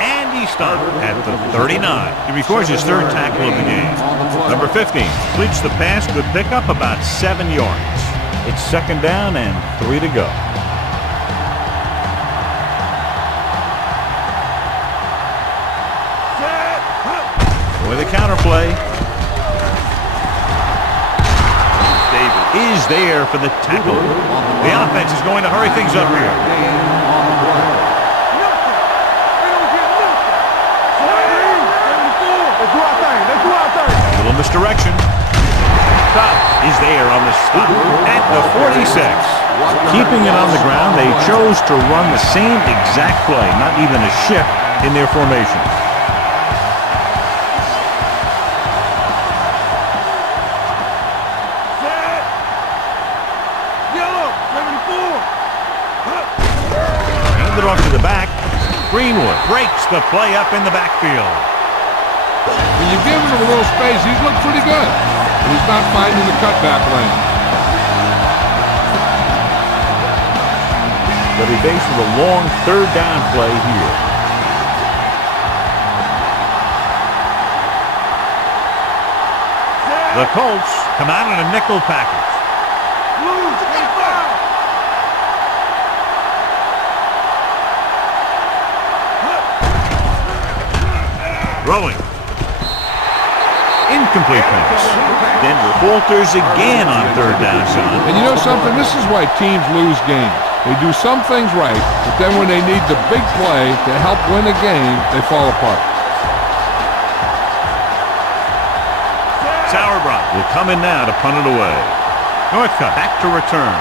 And he stopped at the 39. He records his third tackle of the game. Number 15 completes the pass, could pick up about 7 yards. It's second down and 3 to go. With a counter play. David is there for the tackle. The offense is going to hurry things up here. Little misdirection. Top is there on the stop at the 46. Keeping it on the ground, they chose to run the same exact play, not even a shift in their formation. Handed off to the back. Greenwood breaks the play up in the backfield. When you're giving him a little space, he's looked pretty good. But he's not finding the cutback lane. They'll be faced with a long third down play here. The Colts come out in a nickel package. Throwing. Incomplete pass. Denver falters again on third down, Sean. And you know something? This is why teams lose games. They do some things right, but then when they need the big play to help win a game, they fall apart. Sauerbrot will come in now to punt it away. Northcutt back to return.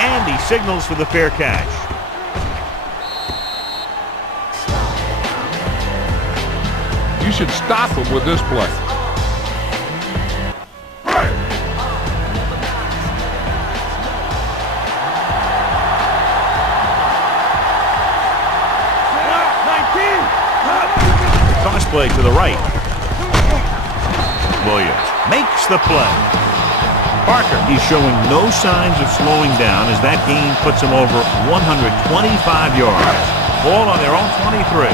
And he signals for the fair catch. You should stop him with this play. Toss play to the right. Williams makes the play. Parker, he's showing no signs of slowing down as that gain puts him over 125 yards. Ball on their own 23.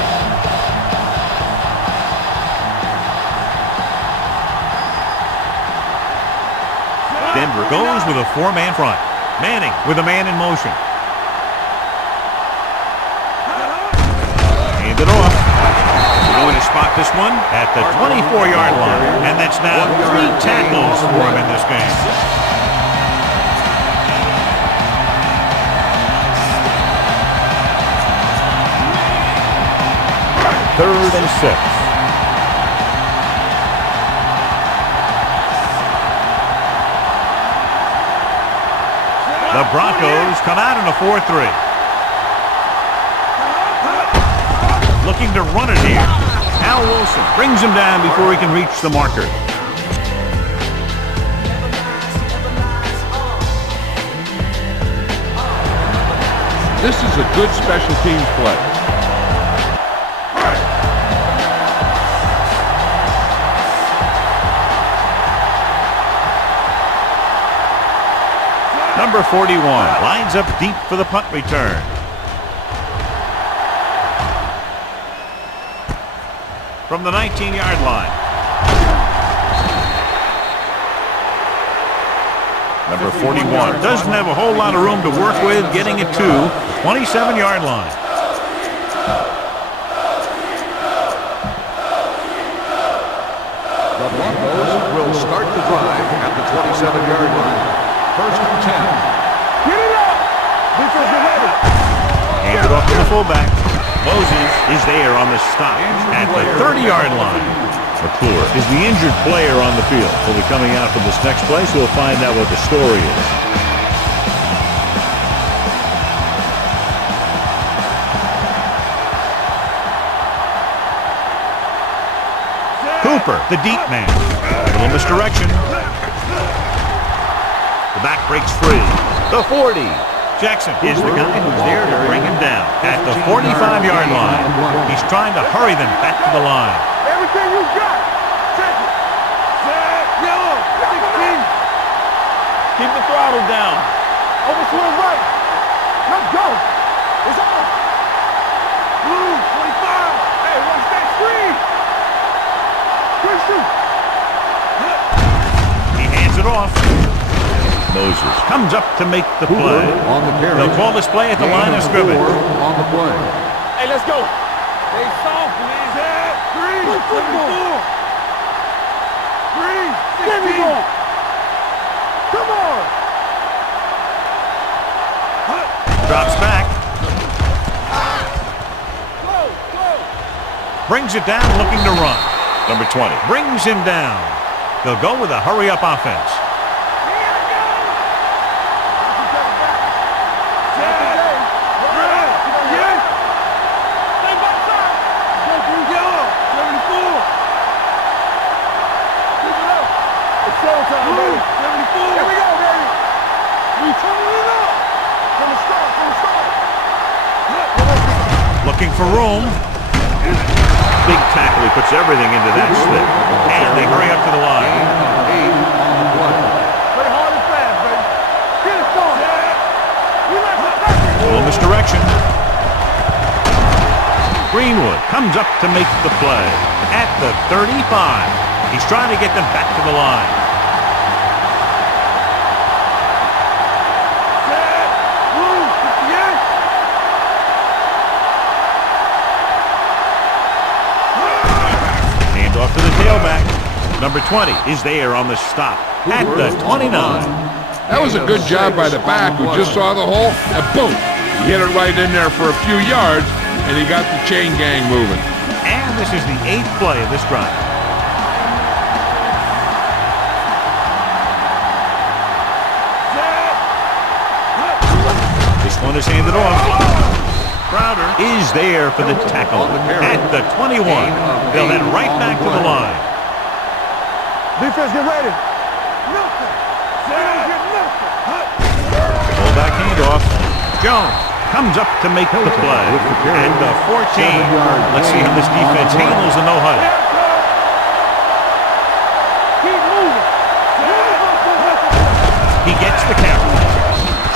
Denver goes with a four-man front. Manning with a man in motion. Hand it off. We're going to spot this one at the 24-yard line. And that's now 3 tackles for him in this game. Third and 6. The Broncos come out in a 4-3. Looking to run it here. Al Wilson brings him down before he can reach the marker. This is a good special teams play. Number 41 lines up deep for the punt return. From the 19-yard line. Number 41 doesn't have a whole lot of room to work with, getting it to the 27-yard line. The Broncos will start the drive at the 27-yard line. First and 10. Get it up! Defense is ready. Hand it off to the fullback. Moses is there on the stop at the 30-yard line. McClure is the injured player on the field. He'll be coming out for this next play, so we'll find out what the story is. Cooper, the deep man. A little misdirection. The back breaks free. The 40. Jackson is the guy who's there to bring him down at the 45-yard line. He's trying to hurry them back to the line. Everything you got. Check it. Set. Yellow. 16. Keep the throttle down. Over to the right. Let's go. It's on. Blue. 25. Hey, watch that screen. Good shoot. He hands it off. Moses comes up to make the play. On the carry. They'll call this play at the line of scrimmage. On the play. Hey, let's go. Stay soft, man. Set. 3. 74. 3. 16. Come on. Drops back. Close. Brings it down, looking to run. Number 20 brings him down. They'll go with a hurry-up offense. Looking for room. Big tackle. He puts everything into that slip. And they hurry up to the line. Play hard and fast, baby. Get it started. A little misdirection. Greenwood comes up to make the play at the 35. He's trying to get them back to the line. Number 20 is there on the stop at the 29. That was a good job by the back who just saw the hole, and boom, he hit it right in there for a few yards, and he got the chain gang moving. And this is the 8th play of this drive. This one is handed off. Crowder is there for the tackle at the 21. They'll head right back to the line. Defense, get ready. Nothing. Fullback handoff. Jones comes up to make the play. And the 14. Let's see how this defense handles the no-huddle. Keep moving. He gets the carry.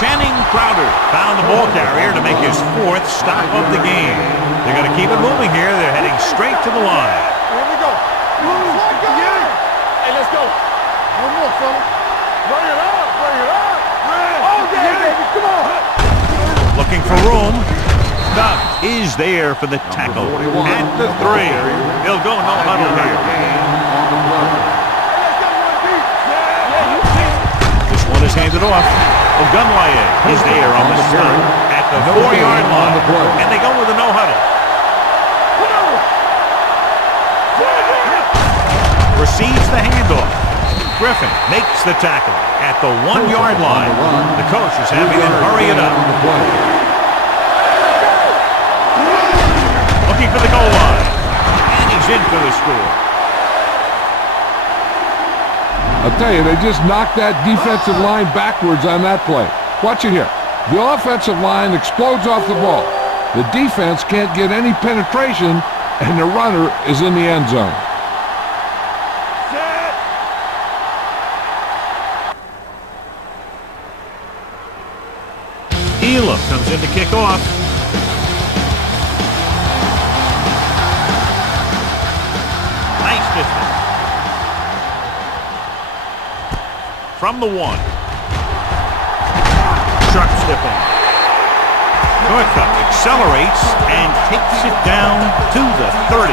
Channing Crowder found the ball carrier to make his 4th stop of the game. They're going to keep it moving here. They're heading straight to the line. Here we go. Hey, let's go. One more, fella. Bring it up. Bring it up. Oh, yeah, baby. Come on. Looking for room. Doug is there for the tackle at the 3. He'll go no huddle here. This one is handed off. Ogunlaye is there on the stop at the 4-yard line. And they go with a no huddle. Receives the handoff. Griffin makes the tackle at the 1-yard line. The coach is having them hurry it up. Looking for the goal line. And he's in for the score. I'll tell you, they just knocked that defensive line backwards on that play. Watch it here. The offensive line explodes off the ball. The defense can't get any penetration, and the runner is in the end zone. Elam comes in to kick off. Nice distance. From the 1. Sharp step on. Northup accelerates and takes it down to the 30.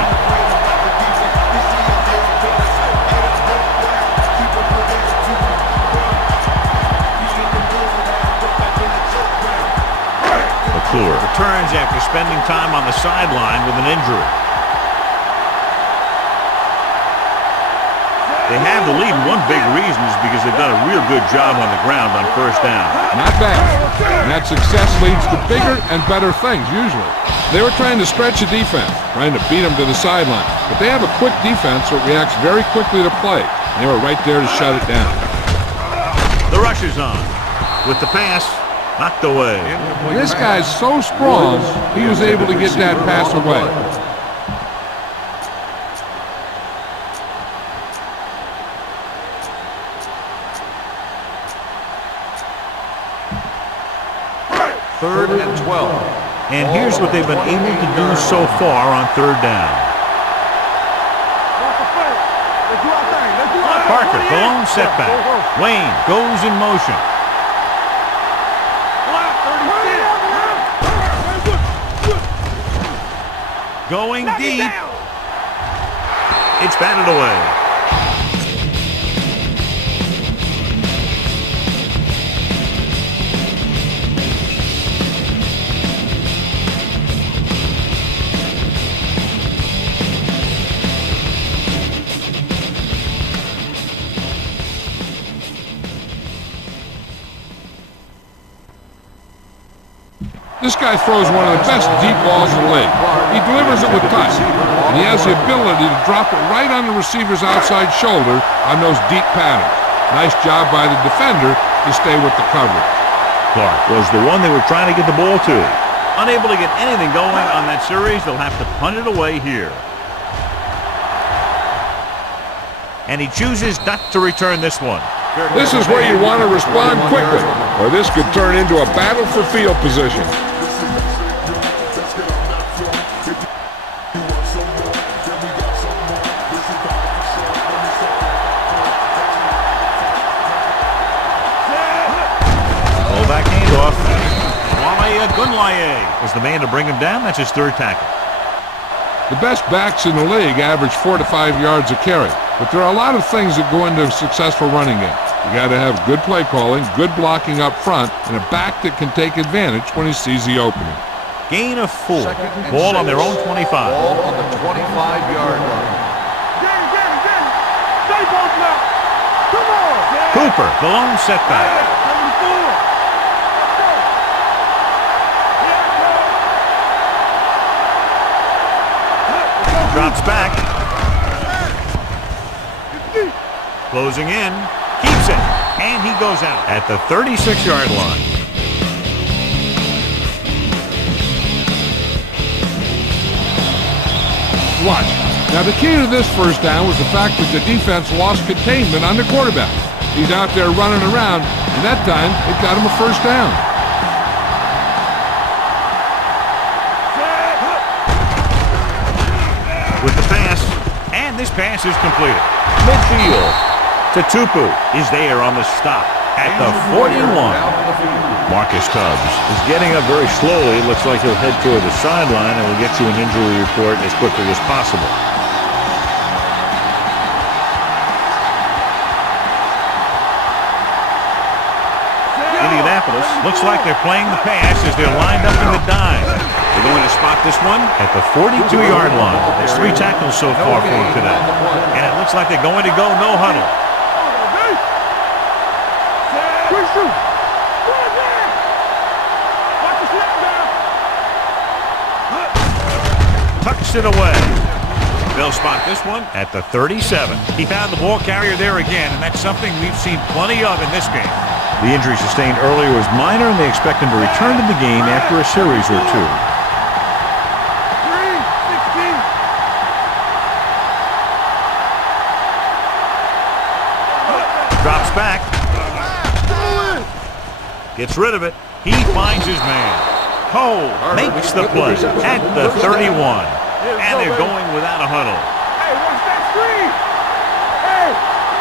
McClure returns after spending time on the sideline with an injury. They have the lead, and one big reason is because they've done a real good job on the ground on 1st down. Not bad. And that success leads to bigger and better things, usually. They were trying to stretch the defense, trying to beat them to the sideline. But they have a quick defense that reacts very quickly to play. And they were right there to shut it down. The rush is on. With the pass, knocked away. This guy's so strong, he was able to get that pass away. Third and 12. And here's what they've been able to do so far on 3rd down. Parker, the lone setback. Wayne goes in motion. Going deep. It's batted away. This guy throws one of the best deep balls in the league. He delivers it with touch, and he has the ability to drop it right on the receiver's outside shoulder on those deep patterns. Nice job by the defender to stay with the coverage. Clark was the one they were trying to get the ball to. Unable to get anything going on that series, they'll have to punt it away here. And he chooses not to return this one. This is where you want to respond quickly, or this could turn into a battle for field position. Fullback handoff. Ogunlaye was the man to bring him down. That's his 3rd tackle. The best backs in the league average 4 to 5 yards a carry. But there are a lot of things that go into a successful running game. You got to have good play calling, good blocking up front, and a back that can take advantage when he sees the opening. Gain of 4. Ball on their own 25. Ball on the 25-yard line. Stay both now. Come on. Cooper, the lone setback. Drops back. Closing in. Keeps it. And he goes out at the 36-yard line. Watch. Now, the key to this first down was the fact that the defense lost containment on the quarterback. He's out there running around, and that time it got him a first down. With the pass, and this pass is completed. Midfield. Tatupu is there on the stop at the 41. Marcus Tubbs is getting up very slowly. Looks like he'll head toward the sideline, and we'll get you an injury report as quickly as possible. Indianapolis looks like they're playing the pass as they're lined up in the dime. They're going to spot this one at the 42-yard line. There's 3 tackles so far for him today. And it looks like they're going to go no huddle. Tucks it away. They'll spot this one at the 37. He found the ball carrier there again, and that's something we've seen plenty of in this game. The injury sustained earlier was minor, and they expect him to return to the game after a series or 2. Drops back. Gets rid of it. He finds his man. Cole makes the play at the 31. And they're going without a huddle. Hey, watch that screen. Hey,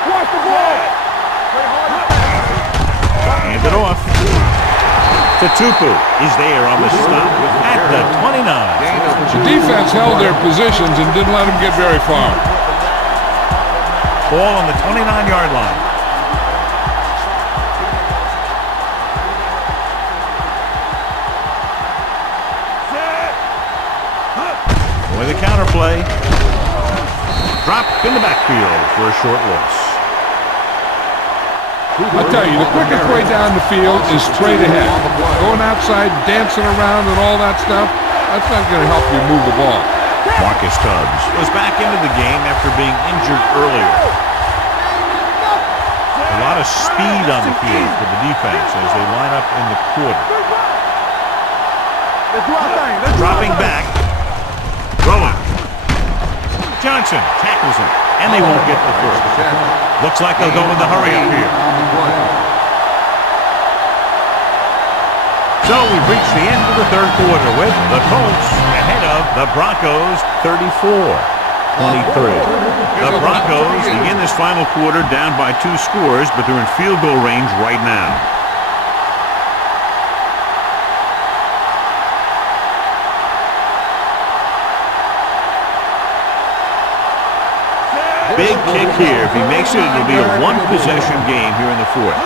watch the ball. Hand it off. Tatupu is there on the stop at the 29. The defense held their positions and didn't let them get very far. Ball on the 29-yard line. With a counter play. Drop in the backfield for a short loss. I tell you, the quickest way down the field is straight ahead. Going outside, dancing around and all that stuff, that's not going to help you move the ball. Marcus Tubbs was back into the game after being injured earlier. A lot of speed on the field for the defense as they line up in the quarter. Dropping back. Rolling. Johnson tackles him, and they won't get the first. Looks like they'll go in the hurry up here. So we've reached the end of the third quarter with the Colts ahead of the Broncos 34-23. The Broncos begin this final quarter down by 2 scores, but they're in field goal range right now. Big kick here. If he makes it, it'll be a 1-possession game here in the fourth.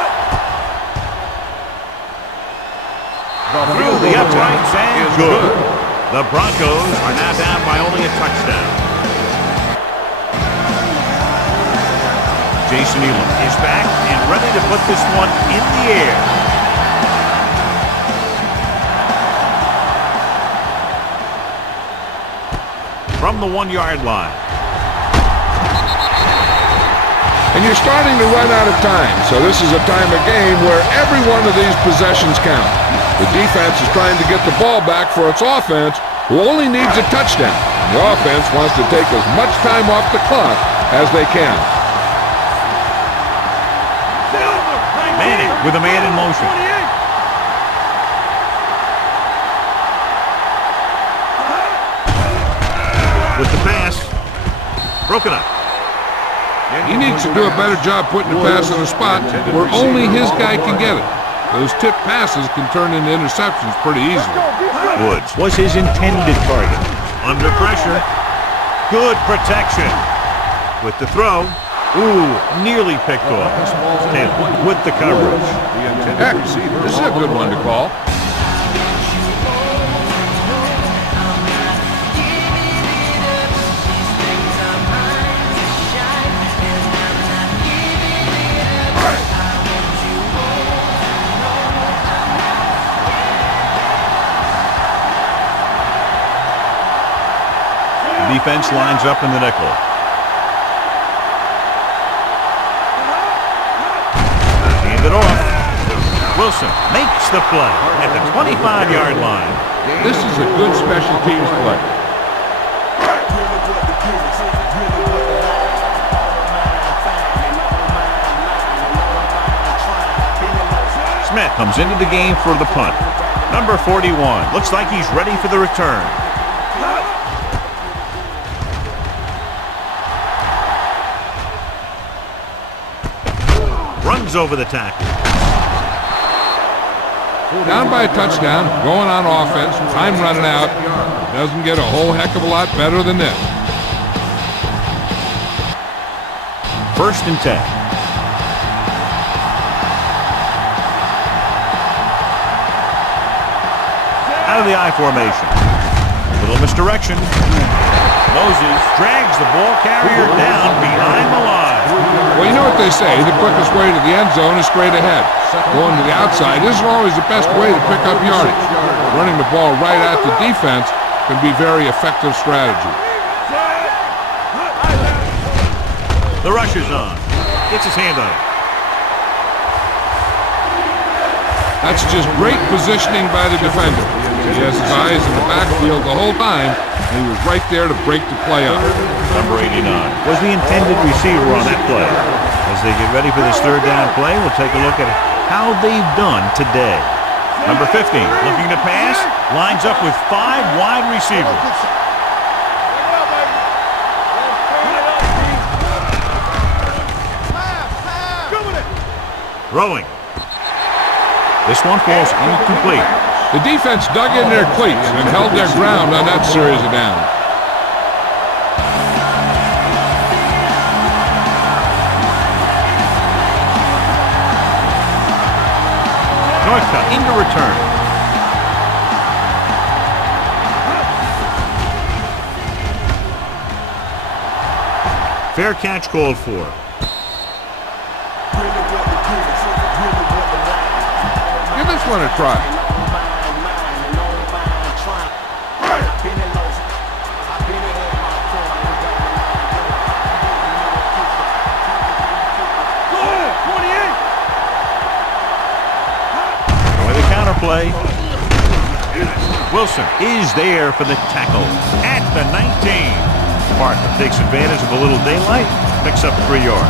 Through the uprights and good. The Broncos are now down by only a touchdown. Jason Elam is back and ready to put this one in the air. From the 1-yard line. And you're starting to run out of time, so this is a time of game where every one of these possessions count. The defense is trying to get the ball back for its offense, who only needs a touchdown. The offense wants to take as much time off the clock as they can. Manning with a man in motion. With the pass, broken up. He needs to do a better job putting the pass in a spot where only his guy can get it. Those tip passes can turn into interceptions pretty easily. Woods was his intended target. Under pressure. Good protection. with the throw. Ooh, nearly picked off. Taylor with the coverage. Heck, this is a good one to call. Defense lines up in the nickel. Hand it off. Wilson makes the play at the 25-yard line. This is a good special teams play. Smith comes into the game for the punt. Number 41. Looks like he's ready for the return. Runs over the tackle. Down by a touchdown, going on offense, time running out. Doesn't get a whole heck of a lot better than this. 1st and 10. Out of the I formation. Little misdirection. Moses drags the ball carrier down behind the line. Well, you know what they say, the quickest way to the end zone is straight ahead. Going to the outside isn't always the best way to pick up yardage. Running the ball right at the defense can be very effective strategy. The rush is on. Gets his hand on it. That's just great positioning by the defender. He has his eyes in the backfield the whole time, and he was right there to break the play up. Number 89 was the intended receiver on that play. As they get ready for this 3rd down play, we'll take a look at how they've done today. Number 15 looking to pass, lines up with 5 wide receivers. Throwing. This one falls incomplete. The defense dug in their cleats and held their ground on that series of downs. Northcutt into return. Fair catch called for. Give this one a try. Play. Wilson is there for the tackle at the 19. Parker takes advantage of a little daylight, picks up 3 yards.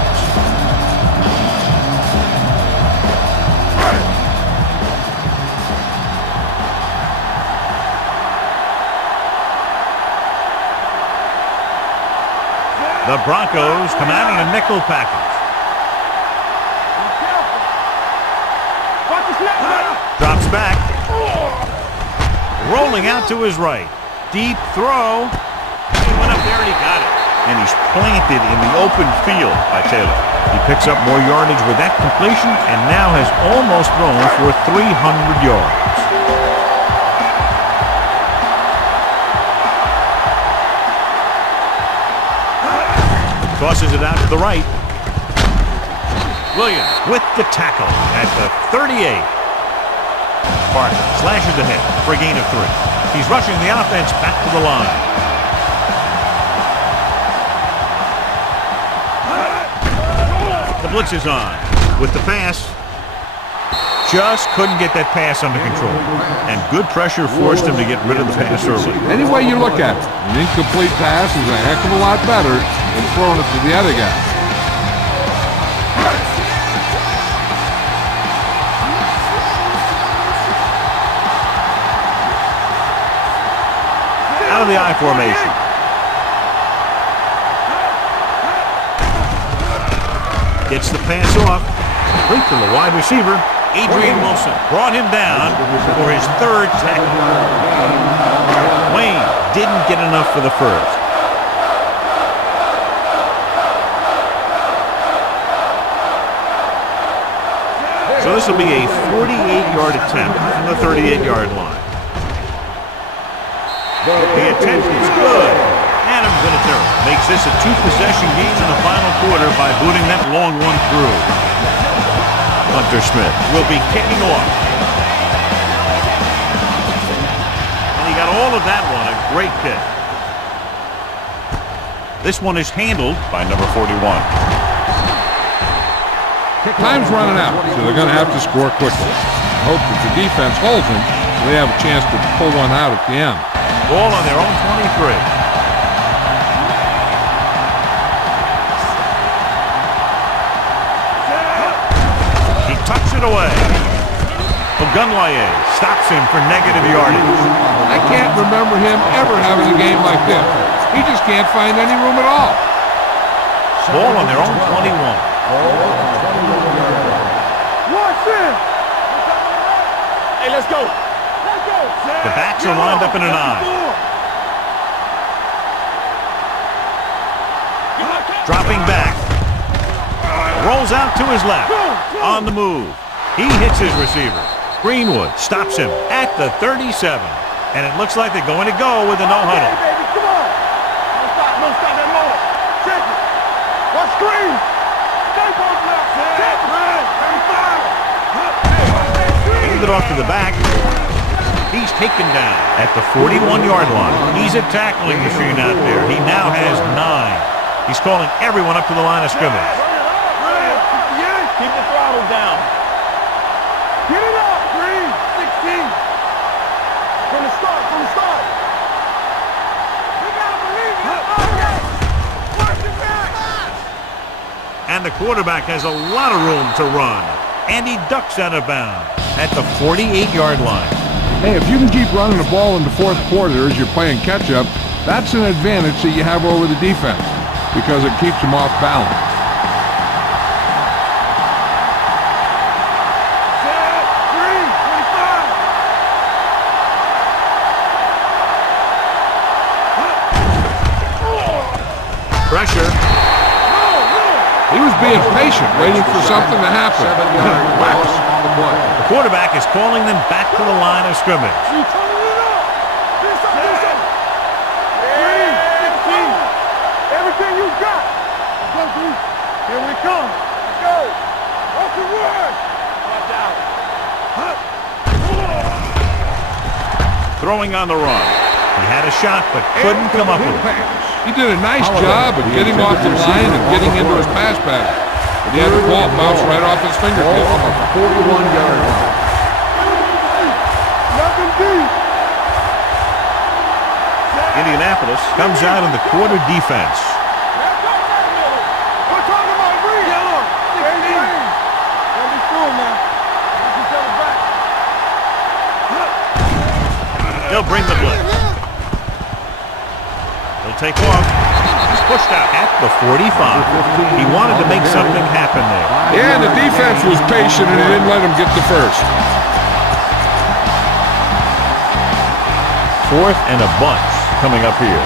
The Broncos come out in a nickel package. Drops back. Rolling out to his right. Deep throw. He went up there and he got it. And he's planted in the open field by Taylor. He picks up more yardage with that completion and now has almost thrown for 300 yards. Tosses it out to the right. Williams with the tackle at the 38. Parker slashes ahead for a gain of 3. He's rushing the offense back to the line. The blitz is on. With the pass, just couldn't get that pass under control. And good pressure forced him to get rid of the pass early. Any way you look at it, an incomplete pass is a heck of a lot better than throwing it to the other guy. Out of the I formation. Gets the pass off. Complete to the wide receiver. Adrian Wilson brought him down for his 3rd tackle. Wayne didn't get enough for the 1st. this will be a 48-yard attempt from the 38-yard line. The attempt is good. Adam Vinatieri makes this a two-possession game in the final quarter by booting that long one through. Hunter Smith will be kicking off. And he got all of that one, a great kick. This one is handled by number 41. Time's running out, so they're going to have to score quickly. Hope that the defense holds them so they have a chance to pull one out at the end. Ball on their own 23. He tucks it away. Ogunlaye stops him for negative yardage. I can't remember him ever having a game like this. He just can't find any room at all. Ball on their own 21. Watch it! Hey, let's go. Let's go. The backs are lined up in an eye. Dropping back. Rolls out to his left. On the move. He hits his receiver. Greenwood stops him at the 37. And it looks like they're going to go with a no-huddle. Baby, come on. Don't stop that moment. Check it. Watch screen. Stay both left. Check it. Hand it off to the back. He's taken down at the 41-yard line. He's a tackling machine out there. He now has 9. He's calling everyone up to the line of scrimmage. Keep the throttle down. Get it up, Green. 16. From the start, from the start. We gotta believe it. Watch it back. And the quarterback has a lot of room to run. And he ducks out of bounds at the 48-yard line. Hey, if you can keep running the ball in the fourth quarter as you're playing catch-up, that's an advantage that you have over the defense because it keeps them off balance. Pressure. He was being patient, waiting for something to happen. The quarterback is calling them back to the line of scrimmage. You turning it up. Do something. Green, 16. Everything you got. Here we come. Let's go. What's the word? Watch out. Throwing on the run. He had a shot, but couldn't come up with it. He did a nice job of getting off the line and getting into his pass pattern. But he had the ball bounce right off his fingertips. 41-yard line. Nothing deep. Indianapolis comes out in the quarter defense. We're talking about Reed. Don't be fooled now. Watch each other back. They'll bring the blitz. He'll take off. He's pushed out at the 45. He wanted to make something happen there. Yeah, the defense was patient and he didn't let him get the first. 4th and a bunch coming up here.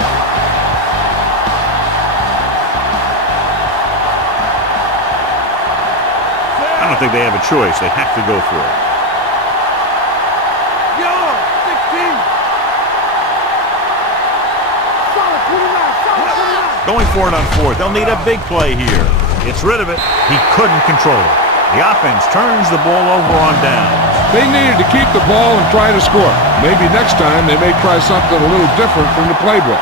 I don't think they have a choice. They have to go for it. Going for it on 4th. They'll need a big play here. It's rid of it. He couldn't control it. The offense turns the ball over on downs. They needed to keep the ball and try to score. Maybe next time they may try something a little different from the playbook.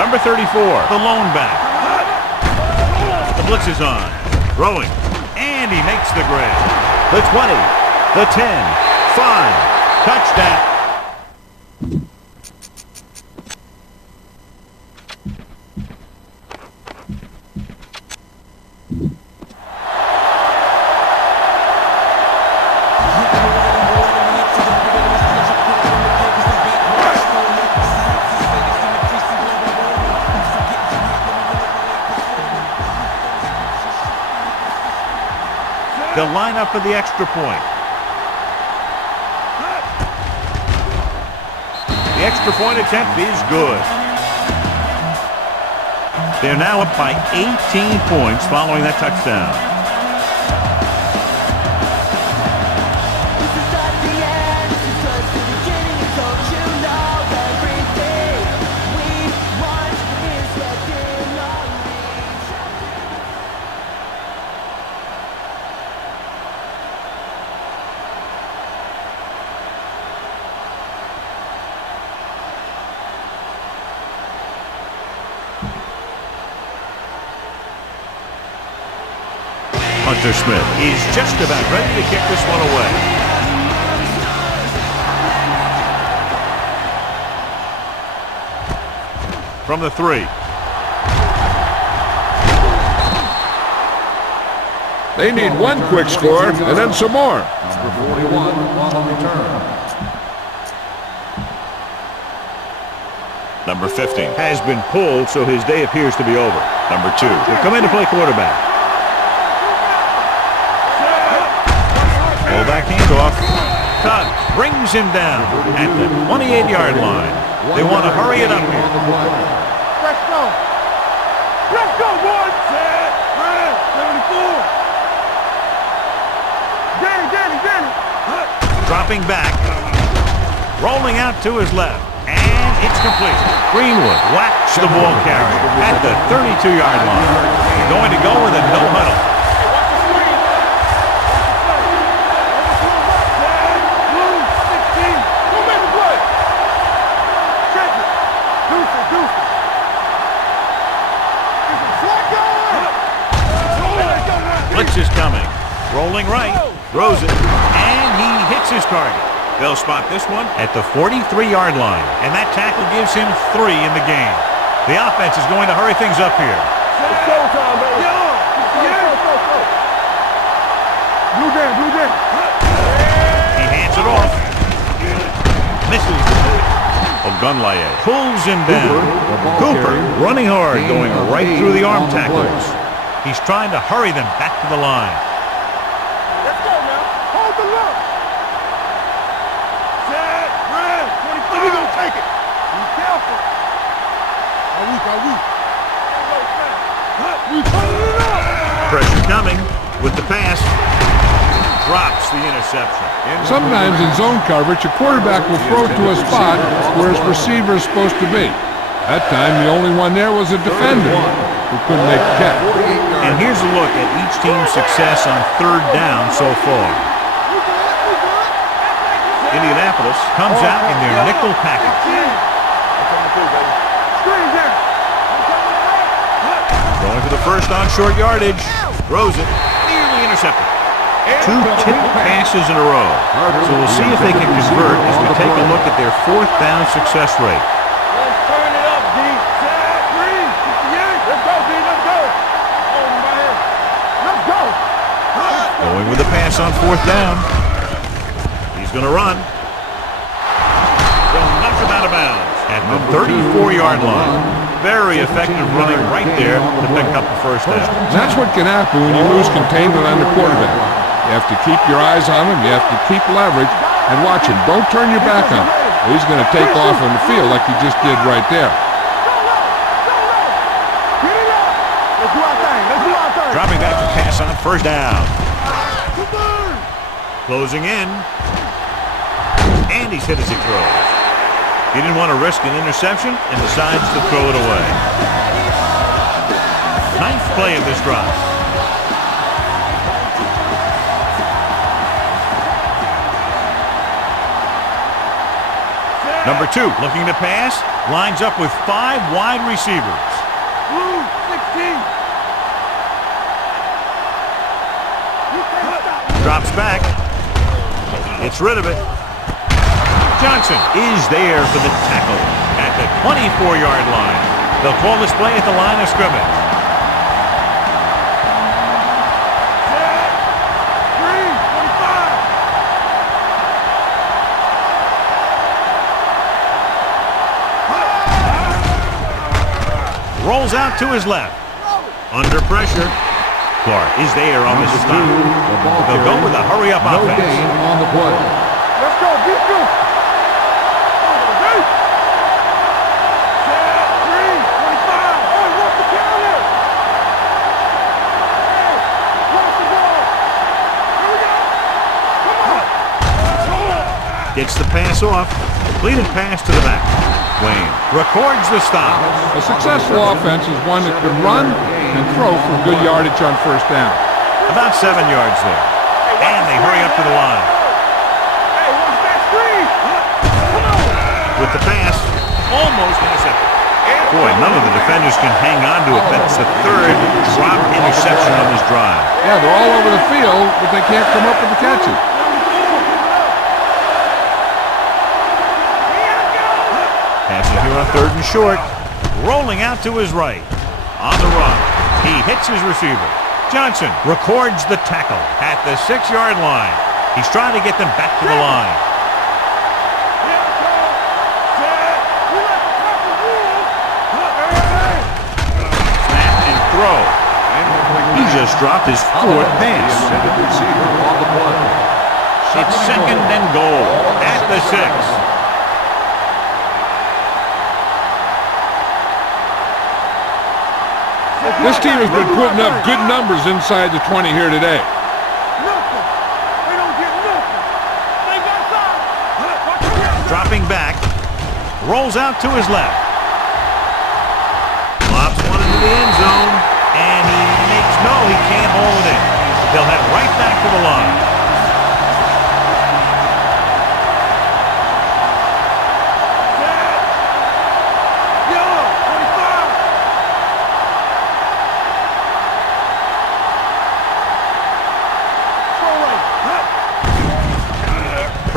Number 34, the lone back. The blitz is on. Throwing. And he makes the grab. The 20. The 10, 5, touchdown. They'll line up for the extra point. The extra point attempt is good. They're now up by 18 points following that touchdown. Hunter Smith is just about ready to kick this one away. From the 3. They need one quick score and then some more. Number 41 on the return. Number 50 has been pulled, so his day appears to be over. Number 2 will come in to play quarterback. Fullback handoff. Cut. Brings him down at the 28-yard line. They want to hurry it up here. Let's go. Let's go, boys. Set. Ready. 74. Danny. Dropping back. Rolling out to his left. And it's complete. Greenwood whacks the ball carrier at the 32-yard line. They're going to go with a no huddle. Blitz is coming. Rolling right. Throws it. And he hits his target. They'll spot this one at the 43-yard line. And that tackle gives him 3 in the game. The offense is going to hurry things up here. It's showtime, baby. Go. Blue jam. He hands it off. Misses. Ogunlaye pulls him down. Cooper running hard, going right through the arm tackles. He's trying to hurry them back to the line. Let's go now. Hold the look. Set. Red. 25. We're going to take it. Be careful. Pressure coming with the pass. Drops the interception. Sometimes in zone coverage, a quarterback will throw to a spot where his receiver is supposed to be. That time, the only one there was a defender who couldn't make the catch. And here's a look at each team's success on 3rd down so far. Indianapolis comes out in their nickel package. Going for the first on short yardage. Throws it. Nearly intercepted. 2 tipped passes in a row. So we'll see if they can convert as we take a look at their 4th down success rate. Let's turn it up, D. Set. 3. Let's go, D. Let's go. Oh, my head. Let's go. Going with the pass on 4th down. He's going to run. They'll knock him out of bounds at the 34-yard line. Very effective running right there to pick up the first down. That's what can happen when you lose containment on the quarterback. You have to keep your eyes on him. You have to keep leverage and watch him. Don't turn your back on him. He's going to take off on the field like he just did right there. Dropping back to pass on 1st down. Closing in. And he's hit as he throws. He didn't want to risk an interception and decides to throw it away. 9th play of this drive. Number 2 looking to pass. Lines up with 5 wide receivers. Blue 16. Drops back. Gets rid of it. Johnson is there for the tackle at the 24-yard line. They'll call this play at the line of scrimmage. Set. 3. 25. Rolls out to his left. Under pressure. Clark is there on the stop. They'll go with a hurry-up offense. No gain on the play. Let's go. Be good. Set. 3. 25. Oh, what's the count? Gets the pass off. Completed pass to the back. Wayne records the stop. A successful offense is one that can run and throw for good yardage on first down. About 7 yards there. And they hurry up to the line. Hey, watch that screen! Come on! With the pass, almost intercepted. Boy, none of the defenders can hang on to it. That's the third drop interception on this drive. Yeah, they're all over the field, but they can't come up with the catches. Passing here on 3rd and short. Rolling out to his right. On the run. He hits his receiver. Johnson records the tackle at the 6-yard line. He's trying to get them back to the line. Snap and throw. He just dropped his 4th pass. It's 2nd and goal at the 6. This team has been putting up good numbers inside the 20 here today. Dropping back. Rolls out to his left. Lobs one into the end zone. And he can't hold it in. They'll head right back to the line.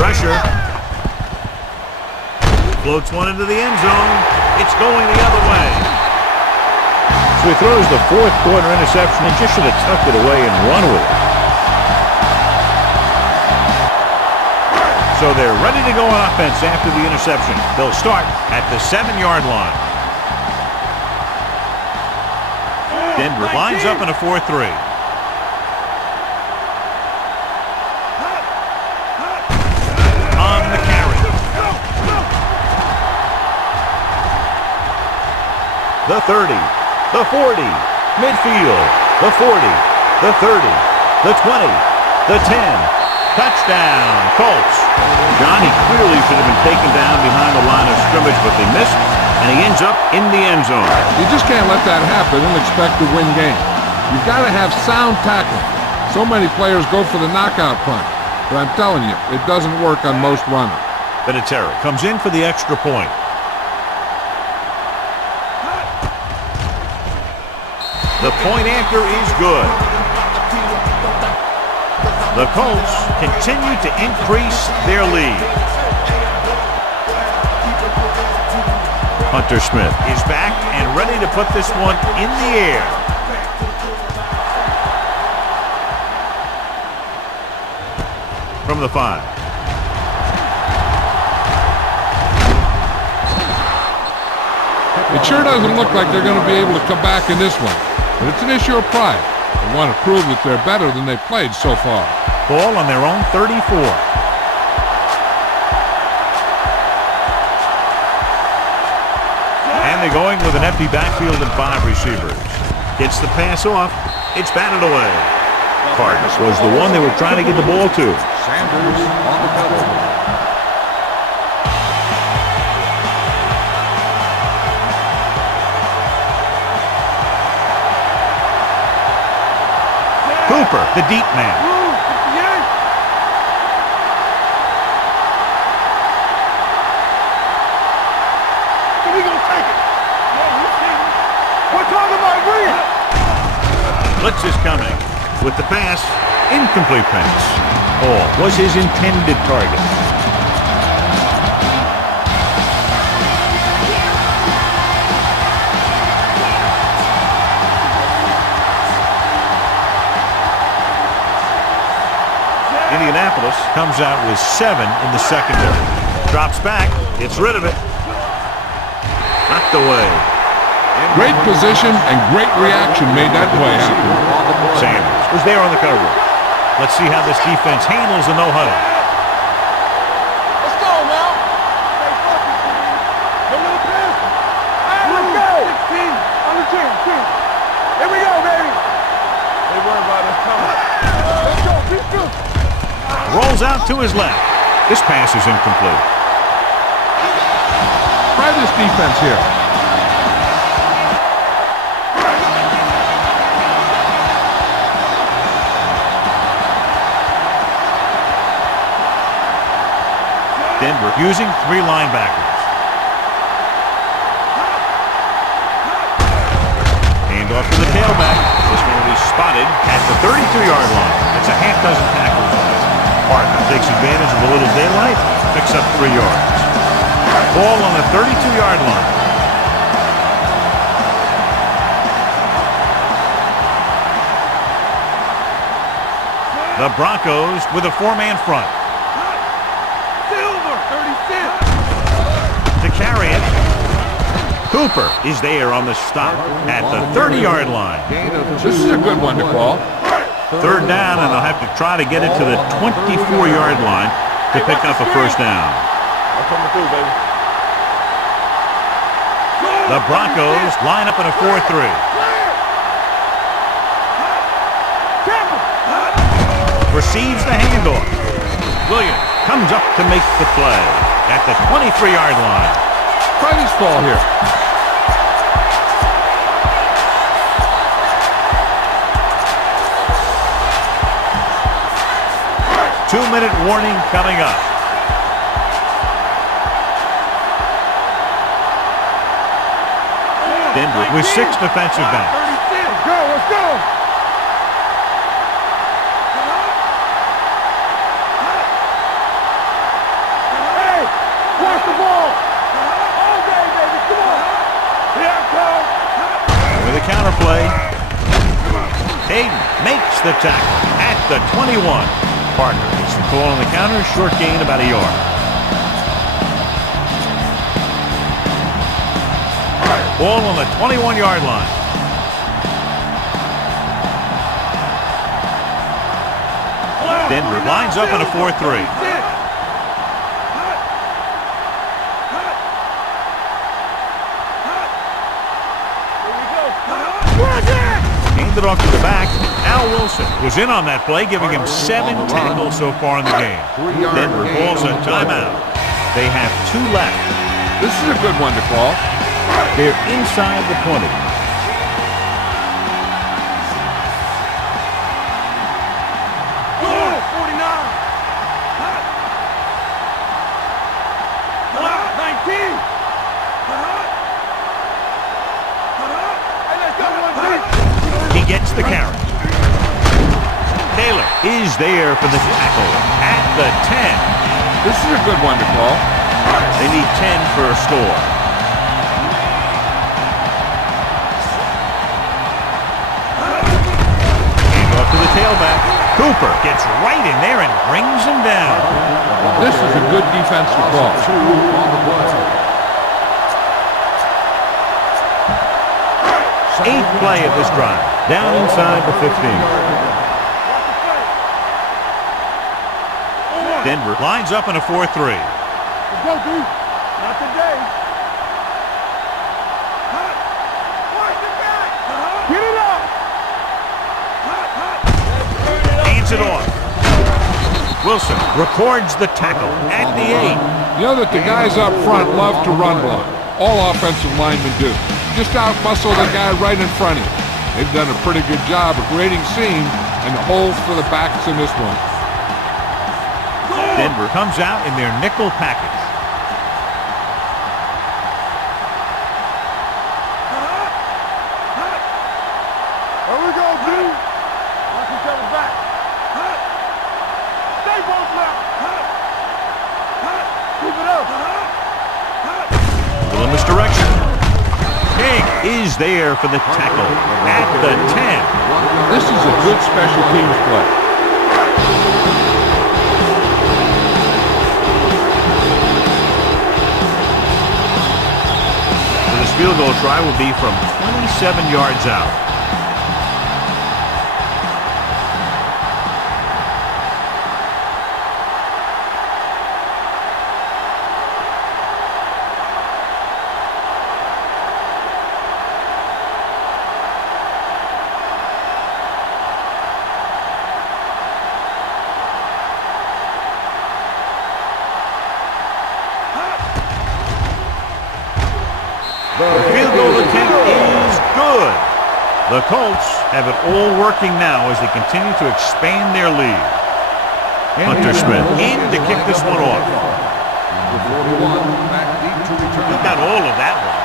Pressure. Floats one into the end zone. It's going the other way. So he throws the 4th quarter interception and just should have tucked it away and run with it. So they're ready to go on offense after the interception. They'll start at the 7-yard line. Denver lines up in a 4-3. The 30, the 40, midfield, the 40, the 30, the 20, the 10. Touchdown, Colts. Johnny clearly should have been taken down behind the line of scrimmage, but they missed, and he ends up in the end zone. You just can't let that happen and expect to win games. You've got to have sound tackling. So many players go for the knockout punch, but I'm telling you, it doesn't work on most runners. Vinatieri comes in for the extra point. The point after is good. The Colts continue to increase their lead. Hunter Smith is back and ready to put this one in the air. From the 5. It sure doesn't look like they're going to be able to come back in this one. But it's an issue of pride. They want to prove that they're better than they've played so far. Ball on their own 34. And they're going with an empty backfield and 5 receivers. Gets the pass off. It's batted away. Cardinals was the one they were trying to get the ball to. Sanders on the cover. Cooper, the deep man. Blitz is coming. With the pass, incomplete pass. Hall was his intended target. Indianapolis comes out with 7 in the secondary. Drops back. Gets rid of it. Knocked away. Great position and great reaction made that play happen. Sanders was there on the cover. Let's see how this defense handles the no-huddle. Let's go, Mel. Let's go. 16 on the team. Here we go, baby. They worry about us coming. Let's go. Keep shooting. Rolls out to his left. This pass is incomplete. Try this defense here. Denver using 3 linebackers. Hand off to the tailback. This one will be spotted at the 32-yard line. It's a half dozen tackles. Parker takes advantage of a little daylight, picks up 3 yards. Ball on the 32-yard line. The Broncos with a 4-man front. To carry it, Cooper is there on the stop at the 30-yard line. This is a good one to call. 3rd down, and they'll have to try to get it to the 24-yard line to pick up a first down. The Broncos line up in a 4-3. Receives the handoff. Williams comes up to make the play at the 23-yard line. Try this call here. Two-minute warning coming up. Denver with 6 defensive backs. Let's go, let's go. Hey, watch the ball. All day, baby, come on. Here I come. With a counter play. Hayden makes the tackle at the 21. Partner gets the call on the counter. Short gain, about a yard. Ball on the 21-yard line. Denver lines up in a 4-3. Handed off to the back. Al Wilson was in on that play, giving him 7 tackles so far in the game. Denver calls a timeout. They have 2 left. This is a good one to call. They're inside the 20. He gets the carry. Taylor is there for the tackle at the 10. This is a good one to call. They need 10 for a score. Hand off to the tailback. Cooper gets right in there and brings him down. This is a good defensive call. 2 on the play. 8th play of this drive. Down inside the 15. Denver lines up in a 4-3. Let's go, dude. Not today. Get it up. Hands it off. Wilson records the tackle at the 8. You know that the guys up front love to run block. All offensive linemen do. Just out-muscle the guy right in front of you. They've done a pretty good job of grading seam and the holes for the backs in this one. Denver comes out in their nickel package. There we go, dude. Watch each other back. Stay both left. Keep it up. Little misdirection. King is there for the tackle at the 10. This is a good special teams play. This field goal try will be from 27 yards out. good. The Colts have it all working now as they continue to expand their lead. Hunter Smith in to kick this one off. Number 41, back deep to return. He got all of that one.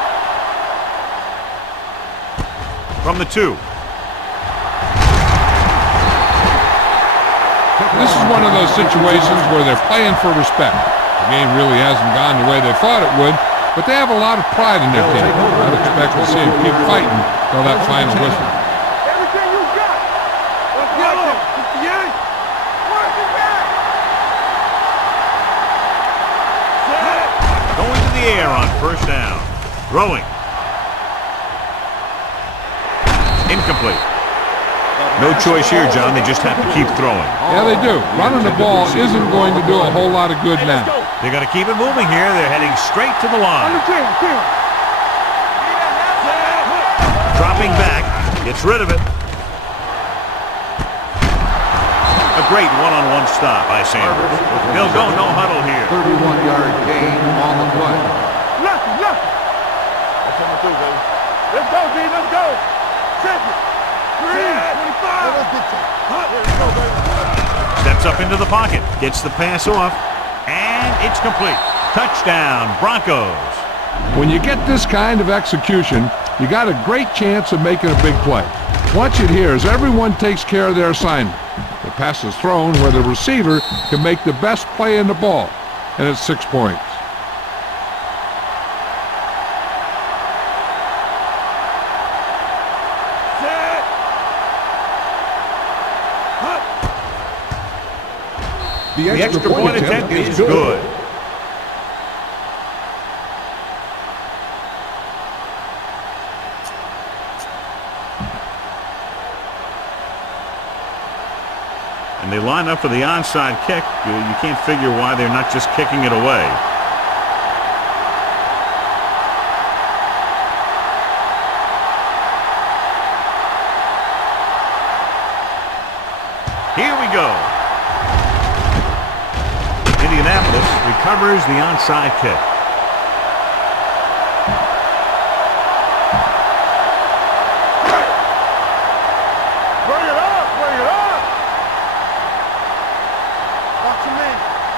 From the 2. This is one of those situations where they're playing for respect. The game really hasn't gone the way they thought it would, but they have a lot of pride in their team. I'd expect to see them keep fighting till that final whistle. Everything you got. Let's go. 58. Work it back. Going to the air on first down. Throwing. Incomplete. No choice here, John. They just have to keep throwing. Yeah, they do. Running the ball isn't going to do a whole lot of good now. They're going to keep it moving here. They're heading straight to the line. Dropping back. Gets rid of it. A great one-on-one stop by Sanders. They'll go no huddle here. 31-yard gain on the play. Lucky. That's number 2, baby. Let's go, D. Let's go. Check it. 3, 25. Steps up into the pocket. Gets the pass off. And it's complete. Touchdown, Broncos. When you get this kind of execution, you got a great chance of making a big play. Watch it here as everyone takes care of their assignment. The pass is thrown where the receiver can make the best play in the ball, and it's 6 points. The extra point attempt is good. And they line up for the onside kick. You can't figure why they're not just kicking it away. Here we go. Indianapolis recovers the onside kick. Bring it up. Watch me.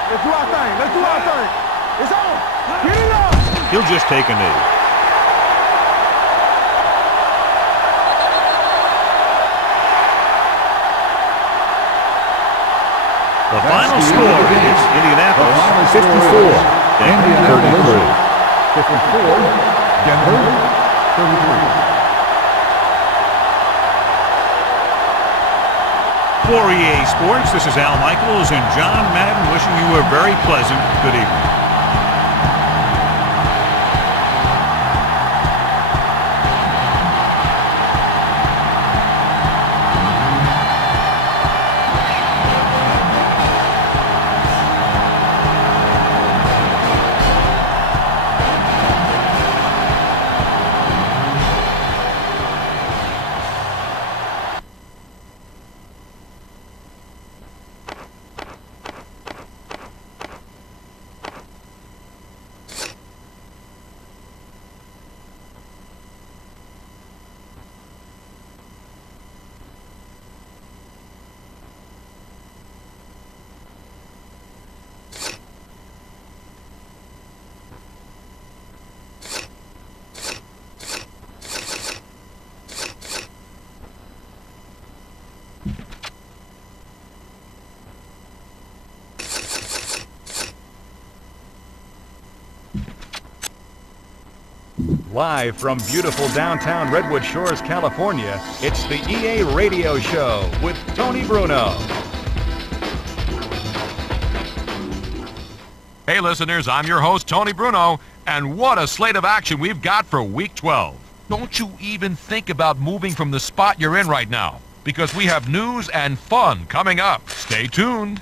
Let's do our thing. It's on. Get it up. He'll just take a knee. The final score is Indianapolis 54, Denver 33. 54, Denver 33. For EA Sports, this is Al Michaels and John Madden wishing you a very pleasant good evening. Live from beautiful downtown Redwood Shores, California, it's the EA Radio Show with Tony Bruno. Hey listeners, I'm your host Tony Bruno, and what a slate of action we've got for Week 12. Don't you even think about moving from the spot you're in right now, because we have news and fun coming up. Stay tuned.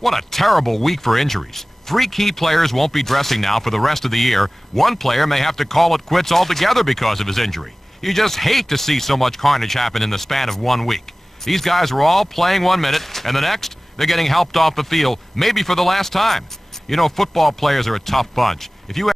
What a terrible week for injuries. 3 key players won't be dressing now for the rest of the year. 1 player may have to call it quits altogether because of his injury. You just hate to see so much carnage happen in the span of 1 week. These guys are all playing 1 minute, and the next, they're getting helped off the field, maybe for the last time. You know, football players are a tough bunch. If you